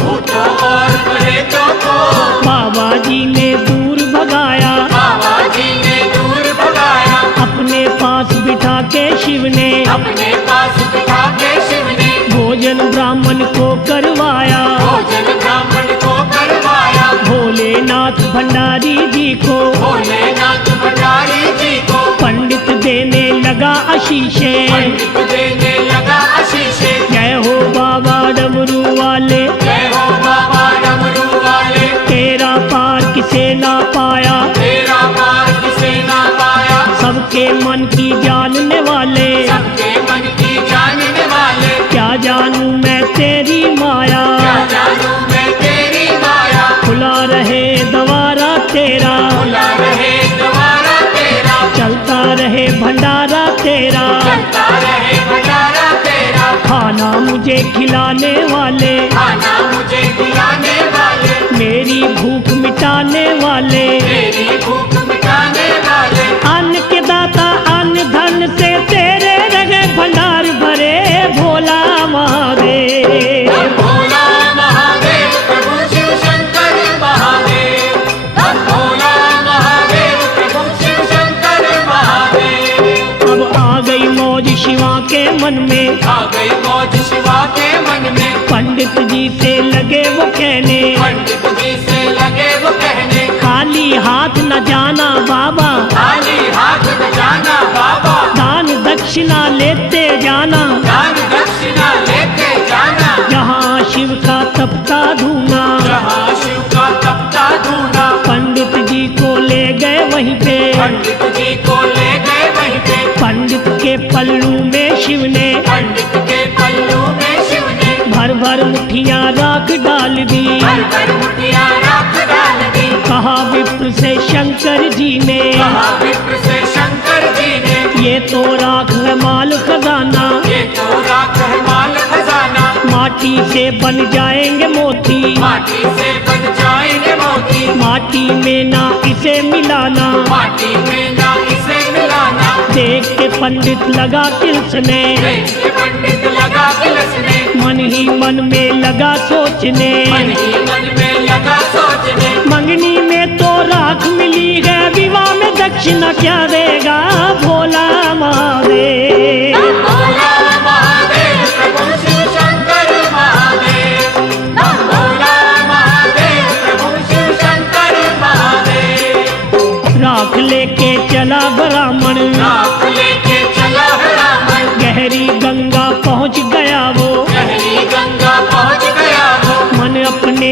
भूतों और प्रेतों को बाबा जी ने दूर भगाया, बाबा जी ने दूर भगाया, अपने पास बिठा के शिव ने अपने पास बिठा के शिव ने भोजन ब्राह्मण को करवाया, भोजन ब्राह्मण को करवाया, भोलेनाथ भंडारी जी को भोलेनाथ भंडारी जी को पंडित देने लगा आशीषे, पंडित देने लगा आशीषे। जय हो बाबा डमरू वाले, जय हो बाबा डमरू वाले, तेरा पार किसे ना पाया, तेरा पार किसे ना पाया, सबके मन की जानने वाले, सबके मन की जानने वाले, क्या जानूं मैं तेरी माया, क्या जानूं मैं तेरी माया, खुला रहे द्वारा तेरा, खुला रहे द्वारा तेरा, चलता रहे भंडारा तेरा, चलता रहे भंडारा तेरा, खाना मुझे खिलाने वाले, खाना मुझे खिलाने वाले, मेरी भूख मिटाने वाले, मेरी भूख मिटाने वाले, अन्न के दाता अन्न धन से तेरे रगे भंडार भरे, भोला महादेव। भोला महादेव प्रभु शिव शंकर महादेव, हम भोला महादेव प्रभु शिव शंकर महादेव। अब आ गई मौज शिवा के मन में, आ गई मौज शिवा के मन में, पंडित जी से लगे वो कहने, पंडित जी से लगे वो कहने, खाली हाथ न जाना बाबा, खाली हाथ न जाना बाबा, दान दक्षिणा लेते जाना, दान दक्षिणा लेते जाना, जहाँ शिव का तपता धूना, जहाँ शिव का तपता धूना, पंडित जी को ले गए वहीं पे, पंडित जी को ले गए वहीं पे, पंडित के पल्लू में शिव ने पंडित के पल्लू में शिव ने भर भर मुठियाँ राख डाल दी, भर भर मुठियाँ राख डाल दी, कहा विप्र से शंकर जी ने, कहा विप्र से शंकर जी ने, ये तो राख है माल खजाना, ये तो राख है माल खजाना, माटी से बन जाएंगे मोती, माटी से बन जाएंगे मोती, माटी में ना इसे मिलाना, माटी में ना इसे मिलाना, देख के पंडित लगा किलसने, देख के पंडित लगा किलसने, मन ही मन में लगा सोचने, मन ही मन में लगा सोचने, मंगनी में तो राख मिली है, विवाह में दक्षिणा क्या देगा, भोला महादेव। भोला महादेव प्रभु शिव शंकर महादेव, हम भोला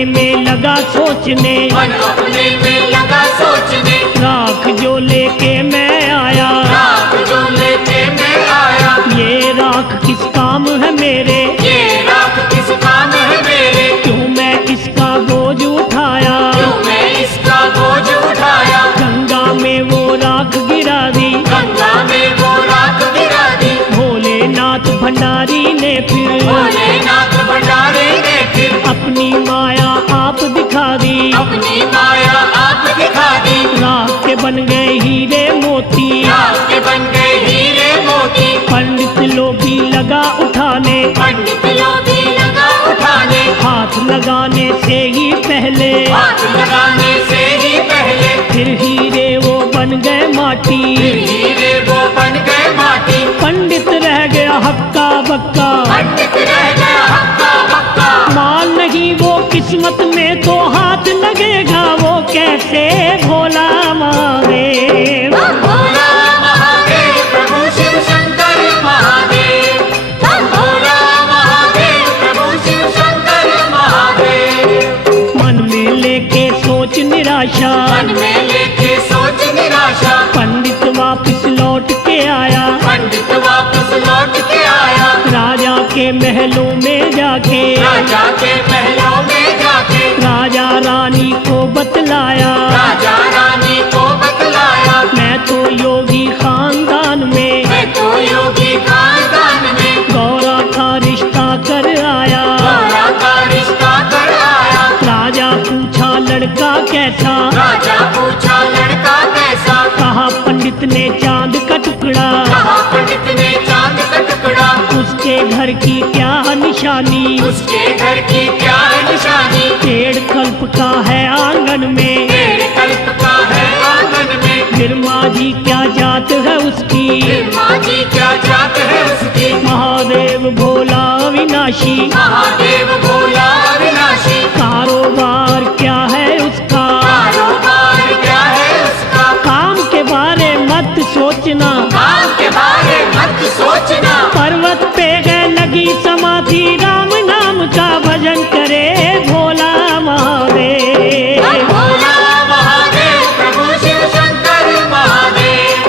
में लगा सोचने, मन अपने में लगा सोचने, राख जो लेके मैं आया, राख जो लेके मैं आया, ये राख किस काम है मेरे, ये राख किस काम है मेरे, क्यों मैं इसका बोझ उठाया, क्यों मैं इसका बोझ उठाया, गंगा में वो राख गिरा दी, गंगा में वो राख गिरा दी, भोलेनाथ भंडारी ने फिर भोलेनाथ भंडारी ने फिर अपनी माया आप दिखा दी, अपनी माया आप दिखा दी, राख के बन गए हीरे मोती, राख के बन गए हीरे मोती, पंडित लोभी लगा उठाने, पंडित लोभी लगा उठाने, हाथ लगाने से ही पहले, हाथ लगाने से ही पहले, फिर हीरे वो बन गए माटी, फिर हीरे वो बन गए माटी, पंडित रह गया हक्का बक्का, पंडित रह गया हक्का बक्का, माल नहीं वो किस्मत में तो हाथ लगेगा वो कैसे, भोला महादेव, भोला महादेव प्रभु शिव शंकर महादेव, भोला महादेव प्रभु शिव शंकर महादेव, मन में लेके सोच निराशा, मन में लेके सोच निराशा, पंडित वापस लौट के आया, पंडित वापस लौट के आया, राजा के महलों में जाके, राजा के महलों में जाके, राजा रानी को बतलाया, राजा रानी को बतलाया, मैं तो योगी खानदान में, मैं तो योगी खानदान में, गौरा का रिश्ता कर आया, गौरा का रिश्ता कर आया, राजा पूछा लड़का कैसा, राजा पूछा लड़का कैसा, कहा पंडित ने चांद का टुकड़ा, कहा पंडित ने चांद का टुकड़ा, उसके घर की क्या निशानी, उसके घर की क्या निशानी, पेड़ कल्प का है आंगन में, पेड़ कल्प का है आंगन में, फिर माझी क्या जात है उसकी, फिर माँ जी क्या जात है उसकी, महादेव भोला विनाशी, महादेव भोला विनाशी, कारोबार क्या है उसका, कारोबार क्या है उसका, काम के बारे मत सोचना, काम के बारे मत सोचना, पर्वत पे गए लगी समाधि, राम नाम का भजन करे भोला महादेव, भोला महादेव प्रभु शिव शंकर महादेव,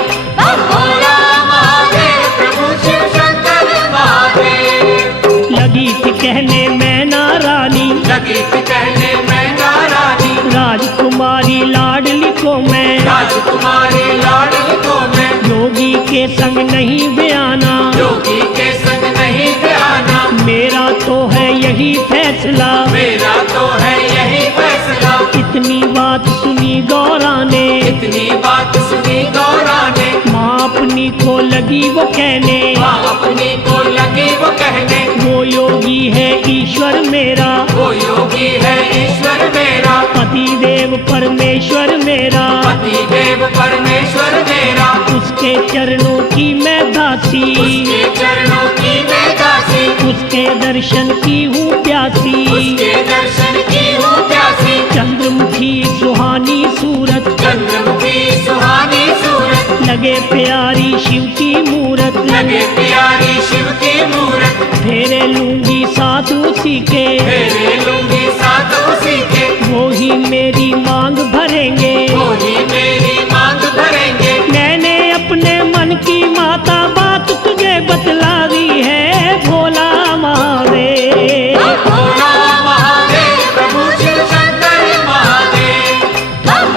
भोला महादेव प्रभु शिव शंकर महादेव, लगी थी कहने मैना रानी, लगी थी कहने मैना रानी, राजकुमारी लाडली को मैं, राजकुमारी लाडली को मैं, योगी के संग नहीं बयाना, योगी के संग नहीं बयाना, मेरा तो है यही फैसला, मेरा तो है यही फैसला, इतनी बात सुनी गौरा ने, इतनी बात सुनी गौरा ने, माँ अपनी को लगी वो कहने, माँ अपनी को लगी वो कहने, वो योगी है ईश्वर मेरा, वो योगी है ईश्वर मेरा, पति देव परमेश्वर मेरा, पति देव परमेश्वर मेरा, उसके चरणों की मैं दासी, उसके चरणों की मैं दासी, उसके दर्शन की हूँ प्यासी, उसके दर्शन की हूँ प्यासी, चंद्रमुखी सुहानी सूरत, चंद्रमुखी सुहानी सूरत, लगे प्यारी शिव की मूरत, लगे प्यारी शिव की मूरत, फेरे लूंगी साथ उसी के, फेरे लूंगी साथ उसी के, वो ही मेरी मांग भरेंगे, वो ही मेरी मांग भरेंगे, मैंने अपने मन की माता बात तुझे बतला दी है भोला महादेव, भोला महादेव प्रभु शिव शंकर महादेव,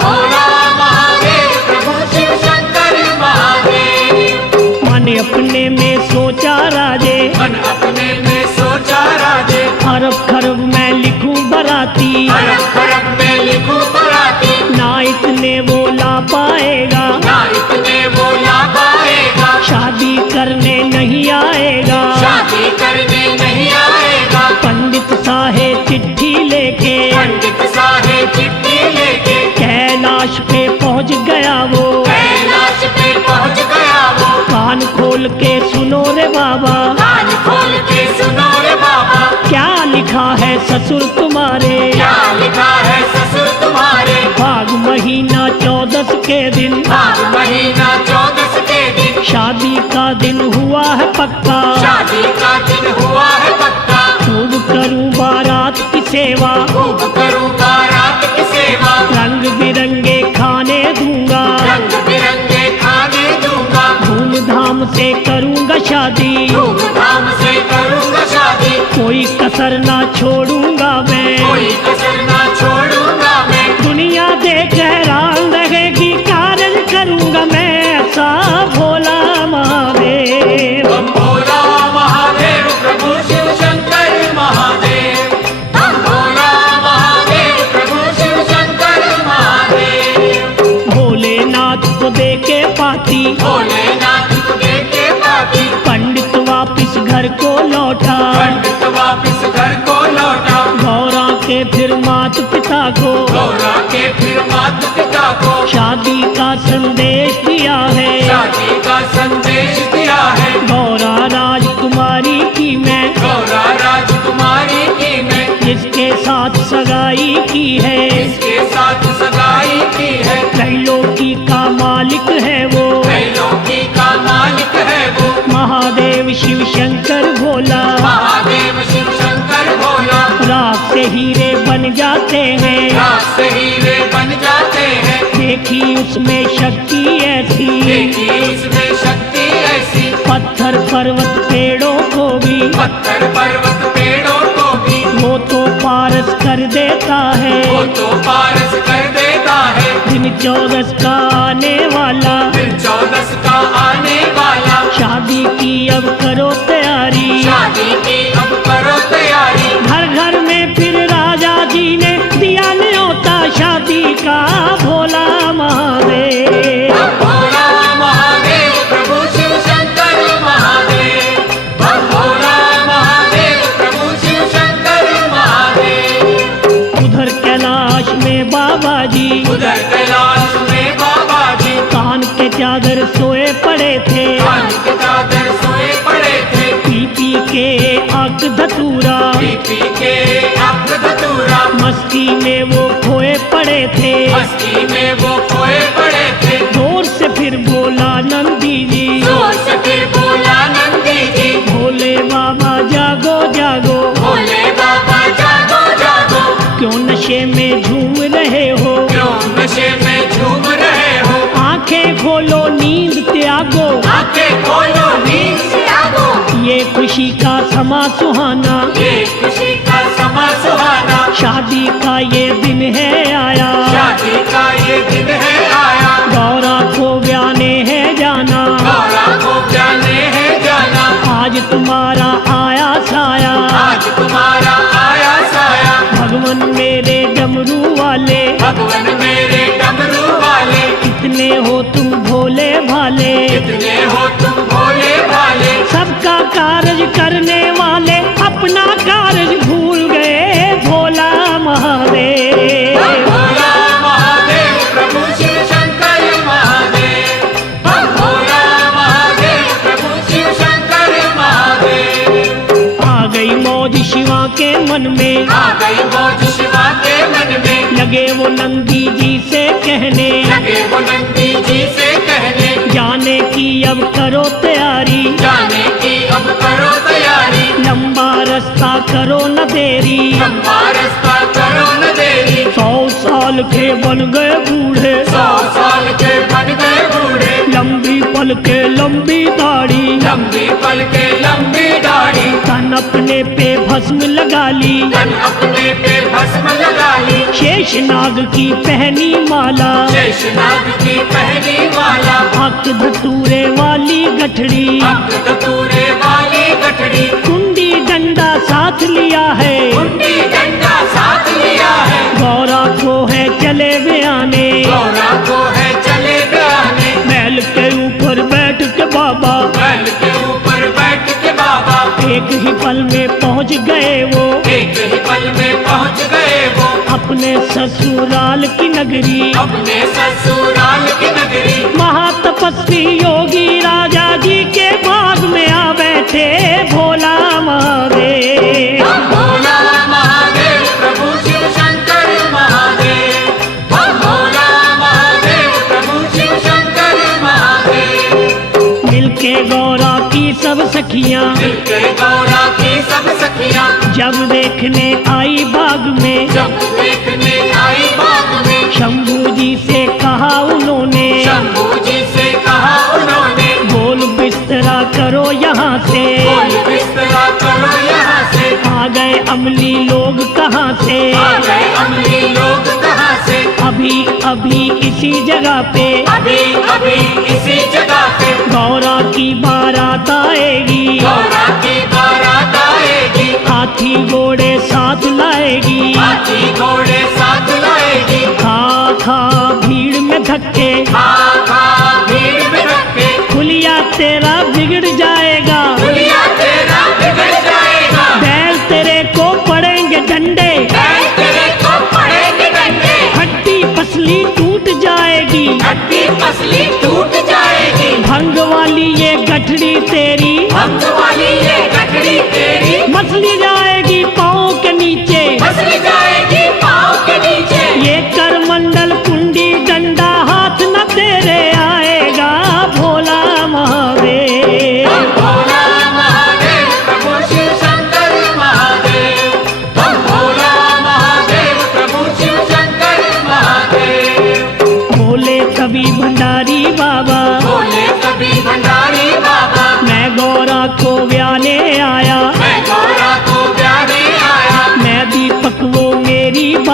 भोला महादेव प्रभु शिव शंकर महादेव, मन अपने में सोचा राजे, मन अपने में सोचा राजे, अरब खरब मैं लिखूं बराती, अरब खरब में लिखूं बराती, ना इतने वो ला पाएगा, ना इतने वो ला पाएगा, शादी करने नहीं आएगा, शादी करने नहीं आएगा, पंडित साहेब चिट्ठी लेके, पंडित साहेब चिट्ठी लेके, कैलाश पे पहुंच गया वो, कैलाश पे पहुंच गया वो, कान खोल के सुनो रे बाबा, कान खोल के सुनो रे बाबा, क्या लिखा है ससुर तुम्हारे, क्या लिखा है ससुर तुम्हारे, भाग महीना 14 के दिन, भाग महीना 14 के दिन, शादी का दिन हुआ है पक्का, शादी का दिन हुआ है पक्का, खूब करूं बारात की सेवा, खूब करो पाती, भोलेनाथ को देखे पाती, पंडित वापिस घर को लौटा, पंडित वापिस घर को लौटा, गौरा के फिर मात पिता को, गौरा के फिर माता पिता को शादी का संदेश दिया है, शादी का संदेश दिया है। गौरा राजकुमारी की मैं, गौरा राजकुमारी की मैं, जिसके साथ सगाई की है, इसके साथ सगाई की है, त्रैलोकी का मालिक है वो, त्रैलोकी का मालिक है वो, महादेव शिव शंकर भोला, महादेव शिव शंकर भोला, राख से हीरे बन जाते हैं, राख से हीरे बन जाते हैं। देखी उसमें शक्ति ऐसी, देखी उसमें शक्ति ऐसी, पत्थर पर्वत पेड़ों को भी, पत्थर पर्वत पेड़ों को भी वो तो पारस कर देता है, वो तो पारस कर देता है। दिन 14 का आने वाला, दिन 14 का आने वाला, शादी की अब करो तैयारी, शादी की अब करो तैयारी। घर घर में फिर राजा जी ने दिया न्योता शादी का, भोला महादेव, भोला महादेव प्रभु शिव शंकर महादेव, भोला महादेव प्रभु शिव शंकर महादेव। उधर कैलाश में बाबा जी, उधर कैलाश में बाबा जी, कान के चादर सोए पड़े थे, कान के चादर सोए पड़े थे, पी पी के आग धतूरा, पी पी के आग धतूरा, मस्ती में वो खोए पड़े थे, मस्ती में वो खोए पड़े थे। जोर से फिर बोला नंदी जी, जोर से फिर बोला नंदी जी, भोले बाबा जागो जागो, भोले बाबा जागो जागो, क्यों नशे में झूम रहे हो, क्यों नशे में झूम रहे हो, आंखें खोलो नींद त्यागो, आंखें खोलो नींद से जागो, ये खुशी का समा सुहाना, ये खुशी का समा सुहाना, शादी का ये दिन है आया, शादी का ये दिन है आया, गौरा को ब्याने है जाना, गौरा को जाने है जाना, आज तुम्हारा आया साया, आज तुम्हारा आया साया, भगवान मेरे डमरू वाले, भगवान मेरे डमरू वाले, कितने हो तुम भोले भाले, कितने हो तुम भोले भाले, सबका कारज करने वाले अपना कारज भूल गए, भोला महादेव, भोला महादेव प्रभु शिव शंकर महादेव, भोला महादेव प्रभु शिव शंकर महादेव। आ गई मौज शिवा के मन में, आ गई मौज शिवा के मन में, लगे वो नंदी जी से कहने, लगे वो नंदी जी से कहने, जाने की अब करो तैयारी, जाने की अब करो तैयारी, लंबा रास्ता करो न देरी, लंबा रास्ता करो न देरी, 100 साल के बन गए बूढ़े, 100 साल के बन गए बूढ़े, लंबी पल के लंबी दाढ़ी, लंबी पल के लंबी दाढ़ी, तन अपने पे भस्म लगा ली, तन अपने पे भस्म लगा ली, शेषनाग की पहनी माला, शेषनाग की पहली माला, हक धतूरे वाली गठड़ी, अंक धतूरे वाली गठड़ी, कुंडी डंडा साथ लिया है, कुंडी डंडा साथ लिया है, गौरा को है चले बयाने, गौरा को है चले बयाने, बैल के ऊपर बैठ के बाबा, बैल के ऊपर बैठ के बाबा, एक ही पल में पहुंच गए वो, एक ही पल में पहुंच गए वो, अपने ससुराल की नगरी, अपने ससुराल की नगरी, महातपस्वी योगी राजा जी के बाग में आ बैठे, भोला महादेव, भोला महादेव प्रभु शिव शंकर महादेव, भोला महादेव प्रभु शिव शंकर महादेव। मिलके गौरा की सब सखियां, मिलके गौरा की सब सखियां, जब देखने आई बाग में, जब देखने आई बाग में, शंभू जी से कहा उन्होंने, शंभू जी से कहा उन्होंने, गोल बिस्तरा करो यहाँ से, गोल बिस्तरा करो यहाँ से, आ गए अमली लोग कहाँ से, आ गए अमली लोग कहाँ से, अभी अभी इसी जगह पे, अभी अभी इसी जगह पे, गौरा की बारात आएगी, गौरा की बारात आएगी, हाथी घोड़े साथ लाएगी, हाथी घोड़े साथ लाएगी, खा खा भीड़ में धक्के, खा खा भीड़ में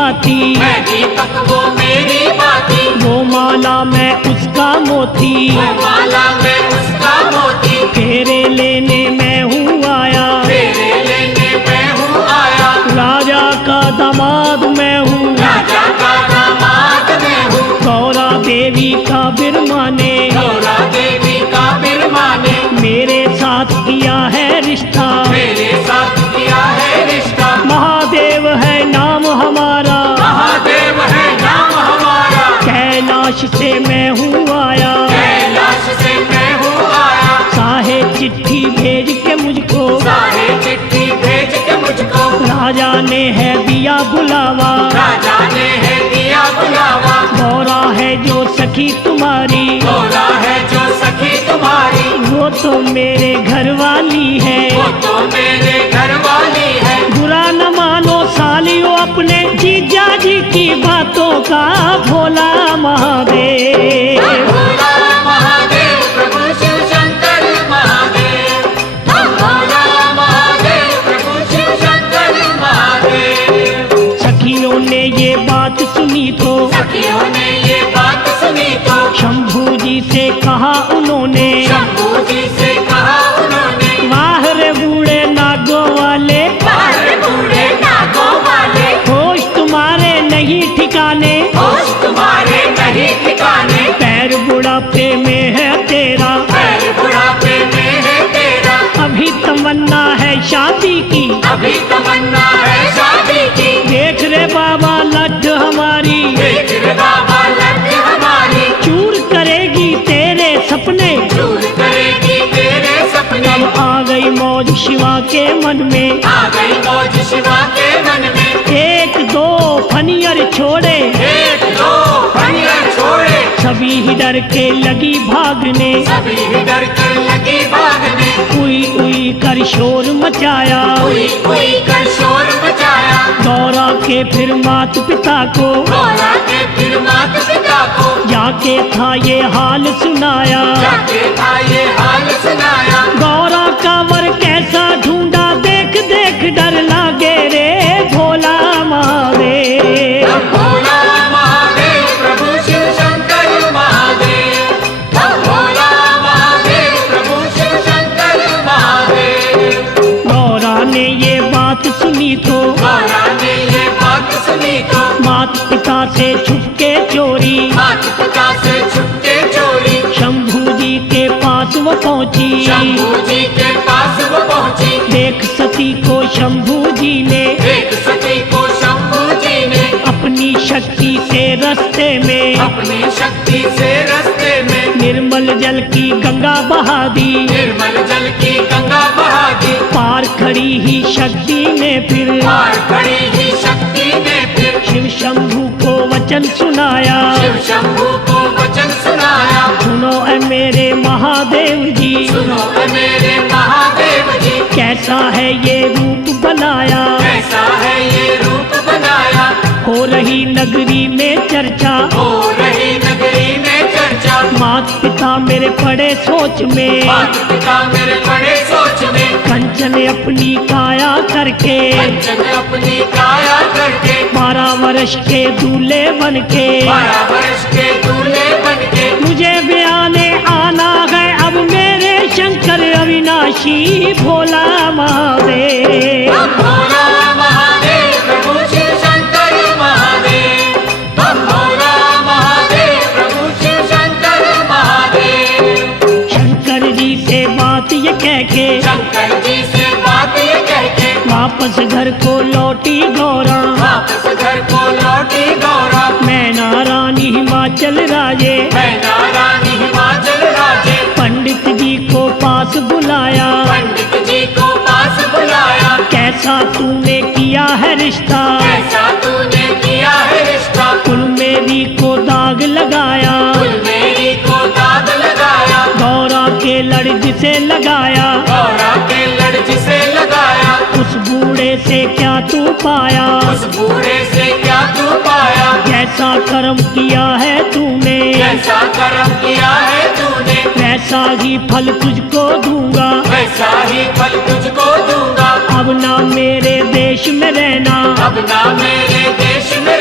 बाती, मैं दीपक वो मेरी बाती, वो माला मैं उसका मोती, वो माला मैं उसका मोती, फेरे लेने मैं हूँ आया, तेरे लेने मैं हूँ आया, राजा का दामाद मैं हूँ, राजा का दामाद मैं हूँ, गौरा देवी का बिरमाने, गौरा देवी का बिरमाने, मेरे साथ किया है रिश्ता, मेरे साथ किया है रिश्ता, महादेव है नाम हमारा, महादेव है नाम हमारा, कैलाश से मैं हूँ आया, कैलाश से मैं हूँ आया, साहे चिट्ठी भेज के मुझको, सारे चिट्ठी भेज के मुझको, राजा ने है दिया बुलावा, राजा ने है दिया बुलावा, गौरा है जो सखी तुम्हारी, गौरा है जो सखी तुम्हारी, वो तो मेरे घर वाली है, वो तो मेरे घर वाली है, बुरा न मानो सालियों अपने जीजा जी की बातों का, भोला महादेव, भोला महादेव प्रभु शिव शंकर महादेव, भोला महादेव प्रभु शिव शंकर महादेव। सखियों ने ये बात सुनी तो, सखियों ने ये बात सुनी तो, शंभू जी से कहा उन्होंने, शंभू जी से कहा उन्होंने, वाह रे बूढ़े नागों वाले, बाहर बूढ़े नागों वाले, होश तुम्हारे नहीं ठिकाने, होश तुम्हारे नहीं ठिकाने, पैर बुढ़ापे में है तेरा, पैर बुढ़ापे में है तेरा, अभी तमन्ना है शादी की, अभी तमन्ना है शादी की, देख रे बाबा लड्ड हमारी, देख रे बाबा लग हमारी, चूर करेगी तेरे सपने, चूर करेगी तेरे सपने, अब आ गई मौज शिवा के मन में, आ गई मौज शिवा के मन में, एक दो फनियर छोड़े, एक दो फनियर छोड़े, सभी ही डर के लगी भागने, सभी ही डर कर लगी भागने, उई उई कर शोर मचाया, कोई कोई कर शोर मचाया, गौरा के फिर मात पिता को, गौरा के फिर माता पिता को, जाके था ये हाल सुनाया, जाके था ये हाल सुनाया, गौरा का वर कैसा ढूंढा, देख देख डर लागे रे भोला महादेव, भोला महादेव प्रभु शिव शंकर महादेव, भोला महादेव प्रभु शिव शंकर महादेव। गौरा ने ये बात सुनी तो, गौरा ने ये बात सुनी तो, मात पिता से छुपके चोरी, माता पिता से छुपके चोरी, शंभू जी के पास वो पहुंची, शंभू जी के पास वो पहुंची, देख सती को शंभू जी ने, एक सती को शंभू जी ने, अपनी शक्ति से रास्ते में, अपनी शक्ति से रास्ते में, निर्मल जल की गंगा बहा दी, निर्मल जल की गंगा बहा दी, पार खड़ी ही शक्ति ने फिर, पार खड़ी ही शक्ति ने फिर, शिव शंभू को वचन सुनाया, शिव शंभू को वचन सुनाया, सुनो ऐ मेरे महादेव जी, सुनो ऐ मेरे महादेव जी, कैसा है ये रूप बनाया, कैसा है ये रूप बनाया, हो रही नगरी में चर्चा, हो रही नगरी में चर्चा, मात पिता मेरे पड़े सोच में, माता पिता मेरे बड़े सोच में, कंचन अपनी काया करके, कंचन अपनी काया करके, 12 वर्ष के दूल्हे बन के, 12 वर्ष के दूल्हे बन के, मुझे ब्याने आना है अब मेरे शंकर अविनाशी भोला महादेव, भोला महादेव प्रभु शिव शंकर महादेव, भोला महादेव प्रभु शिव शंकर महादेव। शंकर जी से बात ये कह के, शंकर जी से बात ये कह के, वापस घर को लौटी गौरा, वापस घर को लौटी गौरा, मैना रानी हिमाचल राजे, मैना रानी हिमाचल राजे, पंडित जी को पास बुलाया, पंडित जी को पास बुलाया, कैसा तूने किया है रिश्ता, कैसा तूने किया है रिश्ता, कुल मेरी को दाग लगाया, कुल मेरी को दाग लगाया, गौरा के लड़ जिसे लगाया, गौरा के लड़ जिसे लगाया, उस बूढ़े से क्या तू पाया, उस बूढ़े से क्या तू पाया, जैसा कर्म किया है तूने, जैसा कर्म किया है तूने, वैसा ही फल तुझको दूंगा, वैसा ही फल तुझको दूंगा, अब ना मेरे देश में रहना, अब ना मेरे देश में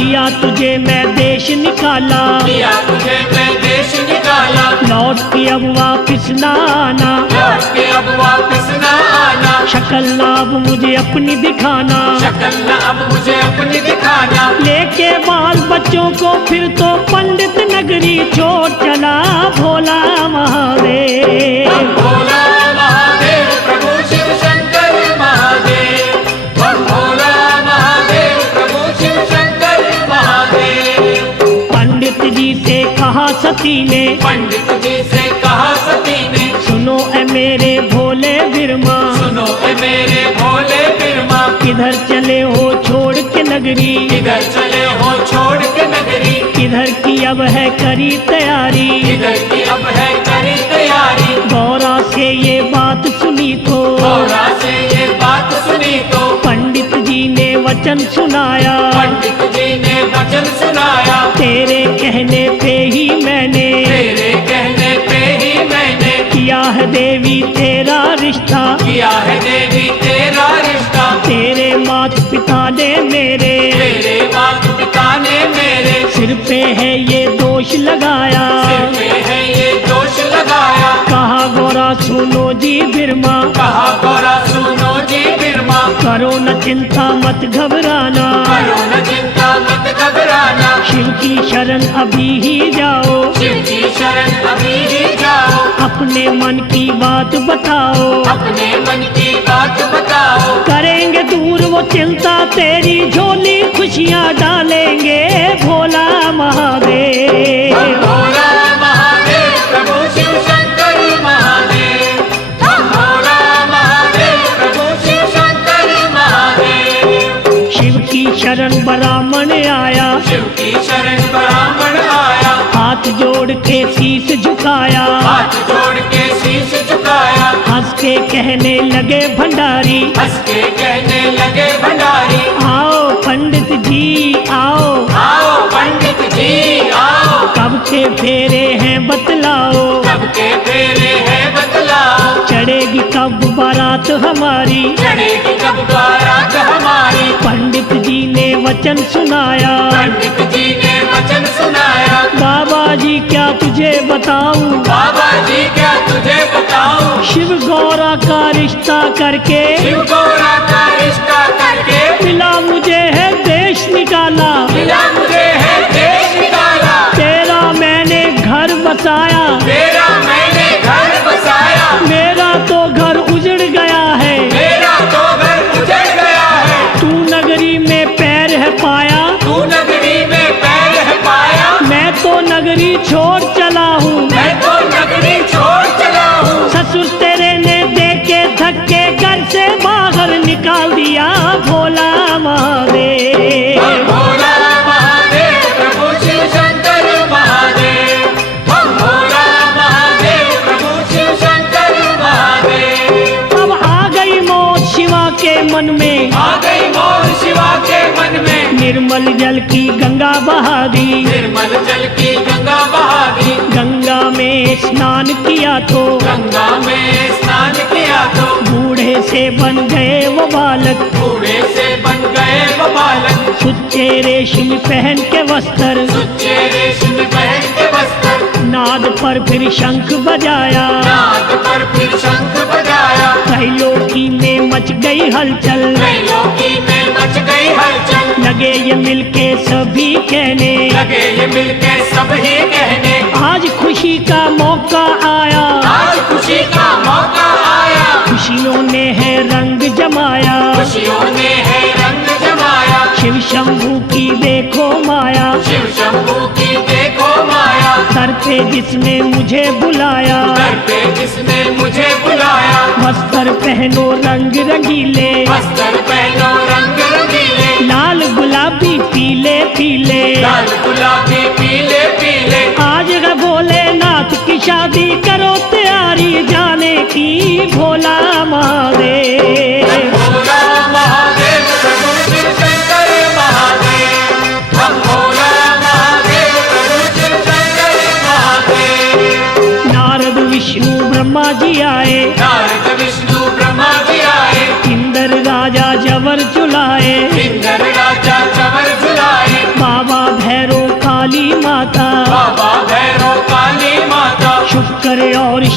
दिया तुझे मैं देश निकाला, दिया तुझे मैं देश निकाला, लौट के अब वापिस ना आना, लौट के अब वापस न आना, शक्ल ना अब मुझे अपनी दिखाना, शक्ल न अब मुझे अपनी दिखाना, लेके बाल बच्चों को फिर तो पंडित नगरी छोड़ चला भोला महादेव। भोला महादेव प्रभु शिव शंकर महादेव, बम भोला महादेव प्रभु शिव शंकर महादेव। पंडित जी से कहा सती ने, पंडित जी से कहा सती ने, सुनो ए मेरे भोले बिरमा, सुनो ए मेरे भोले बिरमा, किधर चले हो छोड़ के नगरी, किधर चले हो छोड़ के नगरी, किधर की अब है करी तैयारी, किधर की अब है करी तैयारी। गौरा से ये बात सुनी तो, गौरा से ये बात सुनी तो, पंडित जी ने वचन सुनाया, पंडित जी ने वचन सुनाया, तेरे कहने पे ही मैंने तेरे कहने पे ही मैंने किया है देवी तेरा रिश्ता, किया है देवी तेरा रिश्ता, तेरे माता पिता ने मेरे तेरे माता पिता ने मेरे सिर पे है ये दोष लगाया, सिर पे है ये दोष लगाया। कहा गौरा सुनो जी बिरमा, कहा गौरा सुनो जी बिरमा, करो न चिंता मत घबराना, करो न चिंता मत घबराना, शिव की शरण अभी ही जाओ, शिव की शरण अभी ही जाओ, अपने मन की बात बताओ, अपने मन की बात बताओ, करेंगे दूर वो चिंता तेरी, झोली खुशियाँ डालेंगे भोला महादेव। भोला महादेव प्रभु शिव शंकर महादेव, भोला महादेव प्रभु शिव शंकर महादेव। शिव की शरण ब्राह्मण आया, शिव की शरण ब्राह्मण आया, हाथ जोड़ के शीश झुकाया, हाथ जोड़ के शीश झुकाया, हंस के कहने लगे भंडारी, हंस के कहने लगे भंडारी, आओ पंडित जी आओ, आओ पंडित जी आओ, कब के फेरे हैं बतलाओ, कब के फेरे हैं बतलाओ, चढ़ेगी कब बारात हमारी, चढ़ेगी कब बारात हमारी। पंडित जी ने वचन सुनाया, पंडित जी ने वचन सुनाया, बाबा जी क्या तुझे बताऊं, बाबा जी क्या तुझे बताऊं, शिव गौरा का रिश्ता करके शिव गौरा का रिश्ता करके मिला मुझे है देश निकाला, मिला मुझे है देश निकाला, तेरा मैंने घर बसाया, तेरा मैंने घर बसाया, मेरा तो घर उजड़ गया है, मेरा तो घर उजड़ गया है, तू नगरी में पैर है पाया, तू नगरी में पैर है पाया, मैं तो नगरी छोड़ चला हूँ, मैं तो नगरी छोड़ चला हूँ, ससुर तेरे ने देके धक्के घर से बाहर निकाल दिया भोला महादेव। भोला महादेव प्रभु शिव शंकर महादेव, भोला महादेव प्रभु शिव शंकर महादेव। अब आ गई मौत शिवा के मन में, आ गई मौत शिवा के मन में, निर्मल जल की गंगा बहा दी, निर्मल जल की गंगा बहा दी, गंगा में स्नान किया तो गंगा में स्नान किया तो बूढ़े से बन गए वो बालक, बूढ़े से बन गए वो बालक, सुच्चे रेशम पहन के वस्त्र, सुच्चे रेशम पहन के वस्त्र, नाद पर फिर शंख बजाया, नाद पर फिर शंख बजाया, त्रैलोकी में मच गई हलचल, त्रैलोकी में मच गई हलचल, लगे ये मिलके सभी कहने, लगे ये मिलके सब ही कहने, आज खुशी का मौका आया, आज खुशी का मौका आया, खुशियों ने है रंग जमाया, खुशियों ने है रंग जमाया, शिव शंभू की देखो माया, शिव शंभू की देखो माया, सर पे जिसने मुझे बुलाया, दर पे जिसने मुझे बुलाया, वस्त्र पहनो रंग रंगीले, वस्त्र पहनो रंग रंगीले, लाल गुलाबी पीले पीले, लाल गुलाबी पीले पीले, आज है भोलेनाथ की शादी, करो तैयारी जाने की भोला महादेव। भोला महादेव प्रभु शिव शंकर महादेव, हम भोला महादेव प्रभु शिव शंकर महादेव। नारद विष्णु ब्रह्मा जी आए, नारद विष्णु ब्रह्मा जी आए, इंद्र राजा जवर झुलाए, इंद्र राजा चवर झुलाए,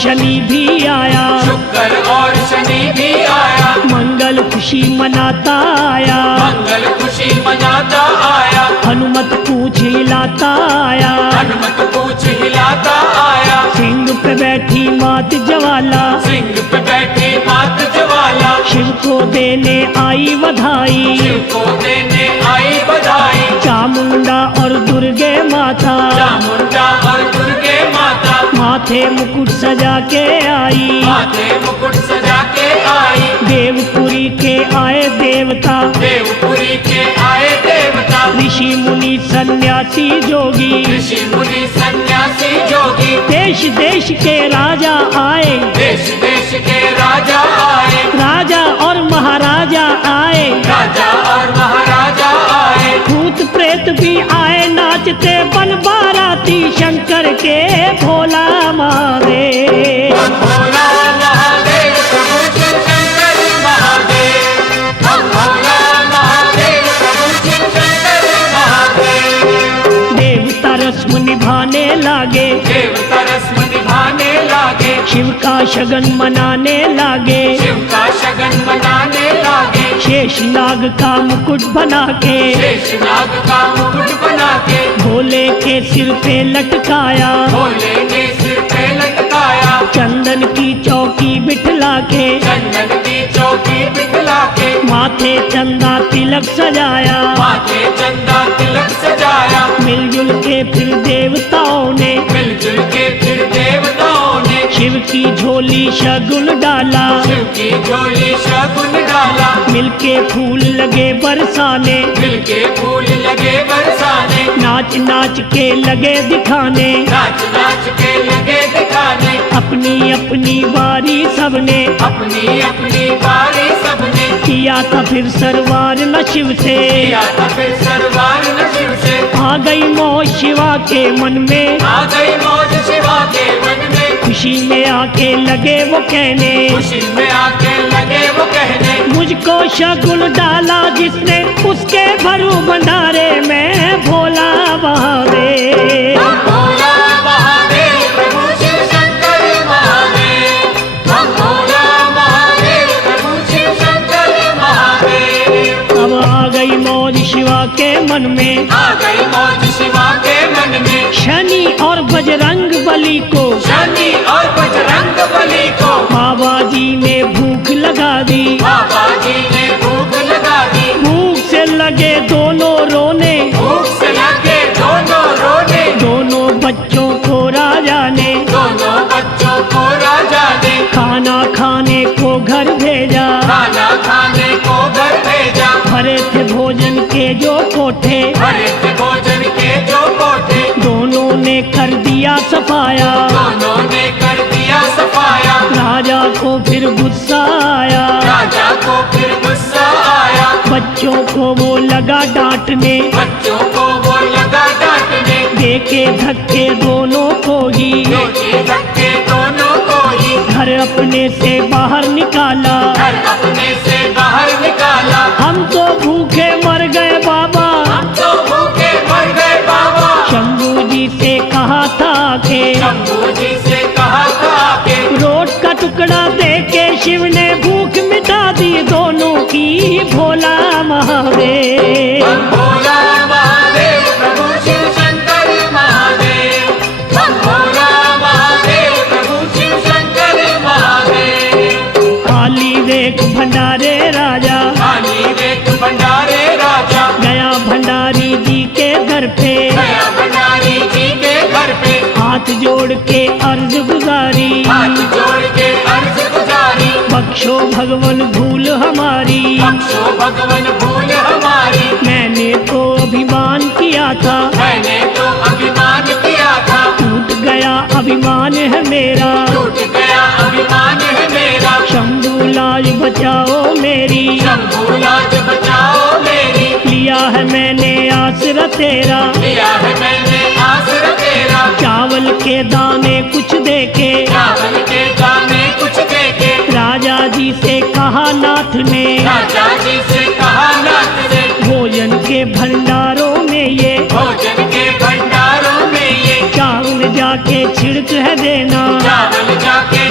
शनि भी आया, शुक्र और शनि भी आया, मंगल खुशी मनाता आया, मंगल खुशी मनाता आया, हनुमत पूछ हिलाता आया, हनुमत पूछ हिलाता आया, सिंह पे बैठी मात ज्वाला, सिंह पे बैठी मात ज्वाला, शिव को देने आई बधाई, शिव को देने आई बधाई, चामुंडा और दुर्गे माता, चामुंडा और दुर्गे माता, माथे मुकुट सजा के आई, माथे मुकुट सजा के आई, देवपुरी के आए देवता, देवपुरी के आए देवता, ऋषि मुनि सन्यासी जोगी, ऋषि मुनि सन्यासी जोगी, देश देश के राजा आए, देश देश के राजा आए, राजा और महाराजा आए, राजा और महाराजा आए, भूत प्रेत भी आए नाचते बन बाराती शंकर के भोला महादेव। भोला महादेव प्रभु शिव शंकर महादेव, हम भोला महादेव प्रभु शिव शंकर महादेव। देवता रस्म निभाने लागे, देवता रस्म निभाने लागे, शिव का शगन मनाने लागे, शिव का शगन मनाने लागे, शेष नाग का मुकुट बना के, शेषनाग का मुकुट बना के, भोले के सिर पे लटकाया, भोले के सिर पे लटकाया, चंदन की चौकी बिठला के, चंदन की चौकी बिठला के, माथे चंदा तिलक सजाया, माथे चंदा तिलक सजाया, मिलजुल के फिर देवताओं ने, मिलजुल के फिर देवताओं ने, शिव की झोली शगुन डाला, शिव की झोली शगुन डाला, मिलके फूल लगे बरसाने, मिलके फूल लगे बरसाने, नाच नाच के लगे दिखाने, नाच नाच के लगे दिखाने, अपनी अपनी बारी सबने, अपनी अपनी बारी सबने, किया था फिर सरवार न शिव से, किया था फिर सरवार न शिव से, आ गई मौज शिवा के मन में, आ गई मौज शिवा के मन में, खुशी में आके लगे वो कहने, खुशी में आके लगे वो कहने, मुझको शगुन डाला जिसने उसके भरू भंडारे में भोला महादेव। हम भोला महादेव प्रभु शिव शंकर महादेव, हम भोला महादेव प्रभु शिव शंकर महादेव। अब आ गई मौज शिवा के मन में, आ गई मौज शिवा के मन में, शनि और बजरंग बली को, शनि और बजरंग बली को, बाबा जी ने भूख लगा दी, बाबा जी ने भूख लगा दी, भूख से लगे दोनों रोने, भूख से लगे दोनों रोने, दोनों बच्चों को राजा ने, दोनों बच्चों को राजा ने, खाना खाने को घर भेजा, खाना खाने को घर भेजा, भरे थे भोजन के जो कोठे, भरे थे भोजन के जो कोठे, दोनों ने कर दिया सफाया, दोनों ने कर दिया सफाया, राजा को फिर गुस्सा आया, राजा को फिर गुस्सा आया, बच्चों को वो लगा डांटने, बच्चों को वो लगा डांटने, देके धक्के दोनों को ही, देखे धक्के दोनों को ही, घर अपने से बाहर निकाला, घर अपने से बाहर निकाला, हम तो भूखे मर गए बाबा, हम तो भूखे मर गए बाबा, शंभू जी से कहा था के, शंभू जी से कहा था कि रोट का टुकड़ा देके शिव ने भूख मिटा दी दोनों की, भोला महादेव। हम भोला महादेव प्रभु शिव शंकर महादेव, हम भोला महादेव प्रभु शिव शंकर महादेव। खाली देख भंडारे राजा, खाली देख भंडारे राजा, गया भंडारी जी के घर पे, गया भंडारी जी के घर पे, हाथ जोड़ के अर्ज गुजारी, हाथ जोड़ के अर्ज गुजारी, बख्शो भगवन भूल हमारी, बख्शो भगवन भूल हमारी, मैंने तो अभिमान किया था, मैंने तो अभिमान किया था, टूट गया अभिमान है मेरा, टूट गया अभिमान है मेरा, शंभू लाज बचाओ मेरी, शंभू लाज बचाओ मेरी, लिया है मैंने आसरा तेरा, लिया है मैंने आसरा तेरा, चावल के दाने कुछ देके, चावल के दाने कुछ देके, राजा जी से कहा नाथ ने, राजा जी से कहा नाथ से, भोजन के भंडारों में ये, भोजन के भंडारों में ये, चावल जाके छिड़क है देना, चावल जाके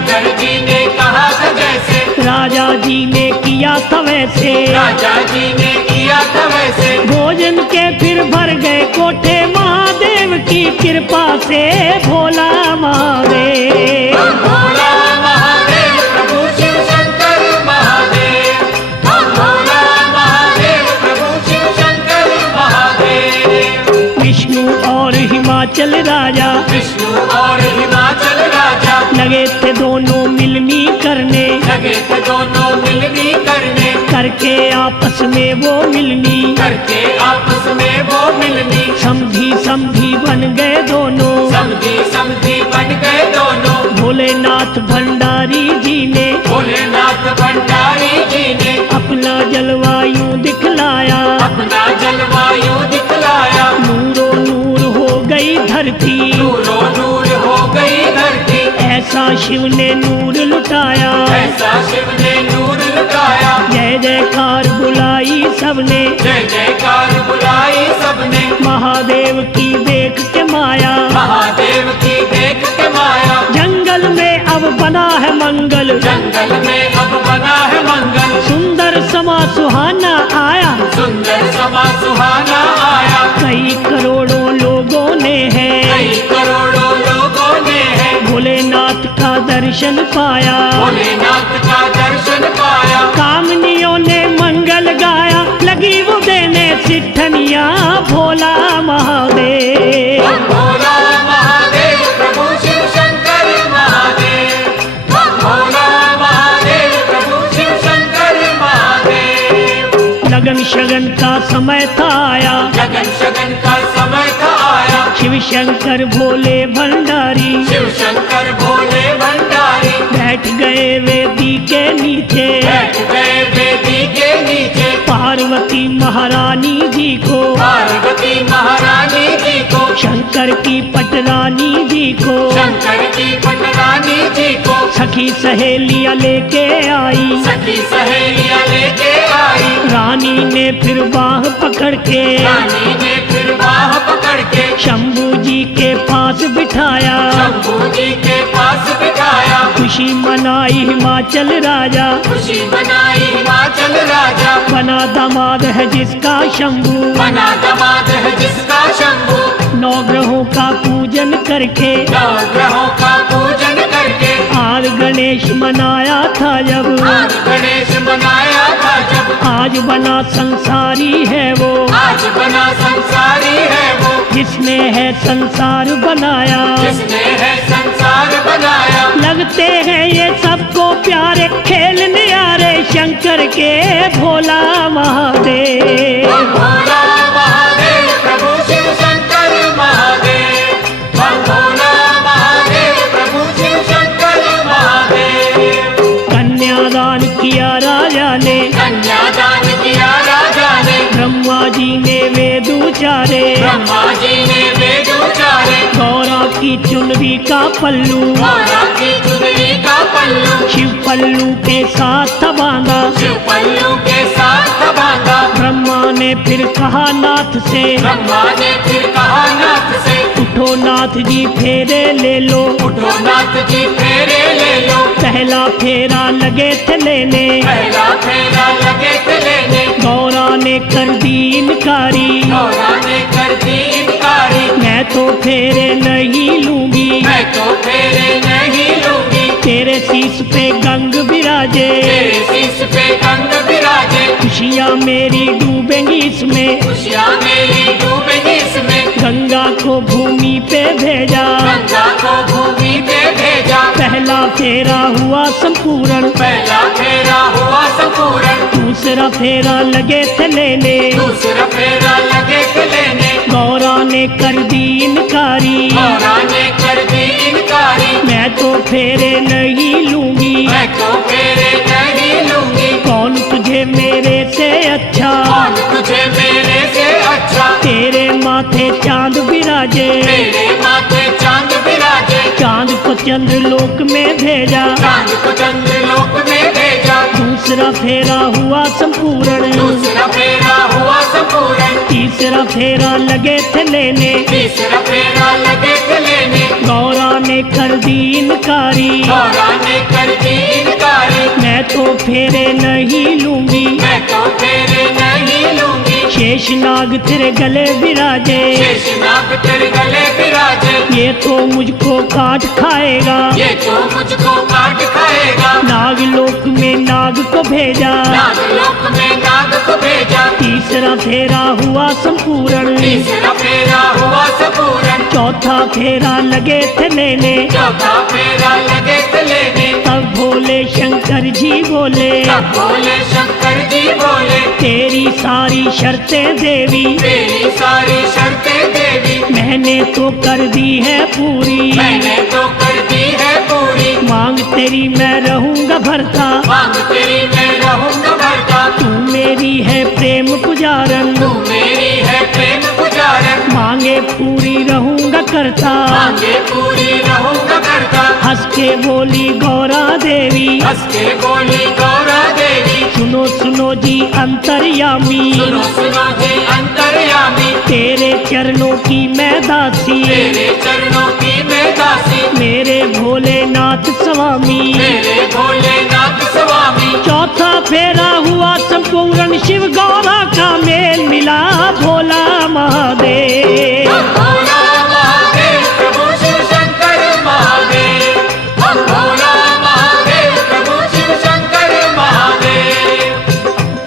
शंकर जी ने कहा था जैसे, राजा जी ने किया था वैसे, राजा जी ने किया था वैसे। भोजन के फिर भर गए कोठे, महादेव की कृपा से भोला महादेव। भोला महादेव प्रभु शिव शंकर महादेव, भोला महादेव प्रभु शिव शंकर महादेव। विष्णु और हिमाचल राजा, विष्णु और हिमाचल राजा, लगे थे दोनों मिलनी करने, लगे थे दोनों मिलनी करने, करके आपस में वो मिलनी, करके आपस में वो मिलनी। समझी समझी बन गए दोनों, समझी समझी बन गए दोनों। भोलेनाथ भंडारी जी ने, भोलेनाथ भंडारी जी ने अपना जलवायु दिखलाया, अपना जलवायु दिखलाया। नूरो नूर हो गई धरती, नूरो नूर हो गई धरती, ऐसा शिव ने नूर लुटाया, ऐसा शिव ने नूर लुटाया। जय जयकार बुलाई सबने, जय जयकार बुलाई सबने, महादेव की देख के माया, महादेव की देख के माया। जंगल में अब बना है मंगल, जंगल में अब बना है मंगल, सुंदर समा सुहाना आया, सुंदर समा सुहाना आया। कई करोड़ों लोगों ने है, कई करोड़ों लोगों ने है भोलेनाथ का दर्शन पाया, भोलेनाथ का दर्शन पाया। कामनियों ने मंगल गाया, लगी वो देने सिद्धनिया भोला महादेव। भोला महादेव प्रभु शिव शंकर महादेव, भोला महादेव प्रभु शिव शंकर महादेव। लगन शगन का समय था आया, लगन शगन का समय था आया, शिव शंकर भोले भंडारी, शिव शंकर भोले भंडारी। बैठ गए वेदी के नीचे, बैठ गए वेदी के नीचे, पार्वती महारानी जी को, पार्वती महारानी जी को, शंकर की पटरानी जी को, शंकर की पटरानी जी को। सखी सहेलियां लेके आई, सखी सहेलियां लेके आई, रानी ने फिर बाह पकड़ के, रानी ने फिर बाह पकड़ के, शंभू जी के पास बिठाया, शंभू जी के पास बिठाया। खुशी मनाई हिमाचल राजा, खुशी मनाई हिमाचल राजा, बना दामाद है जिसका शंभू, बना दामाद है जिसका शंभू। 9 ग्रहों का पूजन करके, 9 ग्रहों का पूजन करके, आज गणेश मनाया था जब, आज गणेश मनाया था जब, आज बना संसारी है वो, आज बना संसारी है वो, जिसने है संसार बनाया, जिसने है संसार बनाया। लगते हैं ये सबको प्यारे, खेल न्यारे शंकर के भोला महादेव। भोला महादेव प्रभु शिव शंकर महादेव, भोला महादेव प्रभु शिव शंकर महादेव। कन्यादान किया राजा ने, कन्यादान किया राजा ने, ब्रह्मा जी ने वेद उचारे, ब्रह्मा जी ने वेद उचारे। गौरा की चुनरी का पल्लू, गौरा की चुनरी का पल्लू, शिव पल्लू के साथ बांधा, शिव पल्लू के साथ बांधा। ब्रह्मा ने फिर कहा नाथ से, ब्रह्मा ने फिर कहा नाथ से, उठो नाथ जी फेरे ले लो, उठो नाथ जी फेरे ले लो। पहला फेरा लगे थे लेने, पहला फेरा लगे थे लेने, गौरा ने कर दी इनकारी, गौरा ने कर दी इनकारी। मैं तो फेरे नहीं लूंगी, मैं तो फेरे नहीं लूंगी, तेरे शीश पे गंग विराजे, तेरे शीश पे गंग विराजे। खुशियाँ मेरी डूबेंगी इसमें, खुशियाँ मेरी डूबेगी इसमें, गंगा को भूमि पे भेजा, गंगा को भूमि पे भेजा। पहला फेरा हुआ संपूर्ण, पहला फेरा हुआ संपूर्ण, दूसरा फेरा लगे थे लेने, दूसरा फेरा लगे थे लेने, गौरा ने कर दी इनकारी, गौरा ने कर दी इनकारी। मैं तो फेरे नहीं लूंगी, मैं तो फेरे नहीं लूंगी, कौन तुझे मेरे से अच्छा, कौन तुझे मेरे से अच्छा। तेरे माथे चांद विराजे, तेरे माथे चांद विराजे, चांद को चंद्रलोक में भेजा, चांद को चंद्रलोक में भेजा। दूसरा फेरा हुआ संपूर्ण, दूसरा फेरा हुआ संपूर्ण, तीसरा फेरा लगे थे लेने, तीसरा फेरा लगे थे लेने, गौरा ने ने कर दी इनकारी, गौरा ने कर दी इनकारी, मैं तो फेरे नहीं लूंगी, मैं तो फेरे नहीं लूंगी। शेषनाग तेरे गले विराजे, शेषनाग तेरे गले विराजे, ये तो मुझको काट खाएगा, ये तो मुझको काट खाएगा। नागलोक में नाग को भेजा, नागलोक में नाग को भेजा, तीसरा फेरा हुआ संपूर्ण, तीसरा फेरा हुआ संपूर्ण, चौथा फेरा लगे थे लेने, चौथा फेरा लगे थे लेने। तब भोले शंकर जी बोले, तब भोले शंकर जी बोले, तेरी सारी शर्तें देवी, तेरी सारी शर्तें देवी, मैंने तो कर दी है पूरी, मैंने तो कर दी है पूरी। मांग तेरी मैं रहूंगा भरता, मांग तेरी मैं रहूंगा भरता, तू मेरी है प्रेम पुजारन, तू मेरी है प्रेम पुजारन, मांगे पूरी रहूंगा करता, मांगे पूरी रहूंगा करता। हंस के बोली गौरा देवी, हंस के बोली गौरा देवी, सुनो सुनो जी अंतर्यामी, सुनो सुनो जी अंतर्यामी, तेरे चरणों की मैं दासी, तेरे चरणों की मैं दासी, मेरे भोलेनाथ स्वामी। मेरे भोलेनाथ स्वामी। चौथा फेरा हुआ संपूर्ण, शिव गौरा का मेल मिला, भोला महादेव। भोला महादेव प्रभु शिव शंकर महादेव, भोला महादेव प्रभु शिव शंकर महादेव।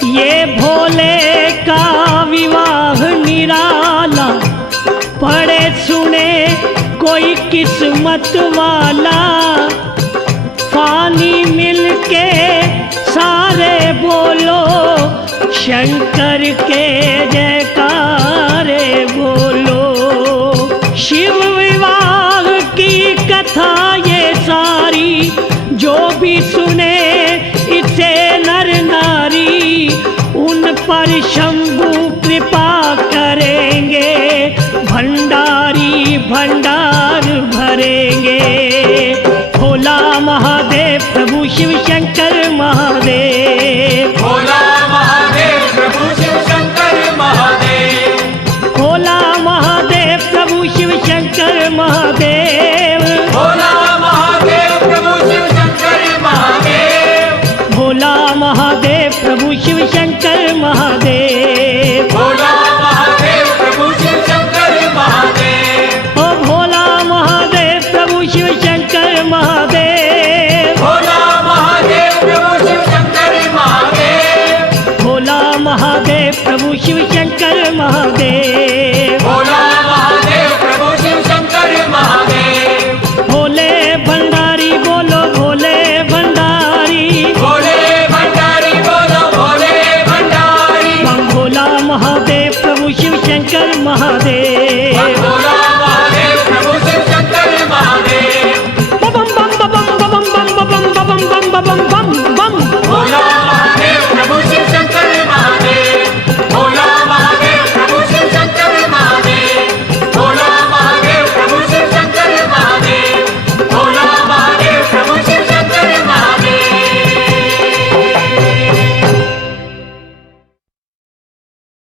ये भोले का विवाह निराला, पढ़े सुने कोई किस्मत वाला, फानी मिलके सारे बोलो, शंकर के जयकारे बोलो। शिव विवाह की कथा ये सारी, जो भी सुने इसे नर नारी, उन पर शंभु कृपा करेंगे, भंडारी भंडार भरेंगे। भोला महादेव प्रभु शिव शंकर महादेव, भोला महादेव प्रभु शिव शंकर महादेव, भोला महादेव प्रभु शिव शंकर महादेव, भोला महादेव प्रभु शिव शंकर महादेव, भोला महादेव प्रभु शिव शंकर महादेव, भोला महादेव प्रभु शिव शंकर महादेव, ओ भोला महादेव प्रभु शिव शंकर महादेव, भोला महादेव प्रभु शिव शंकर महादेव, भोला महादेव प्रभु शिव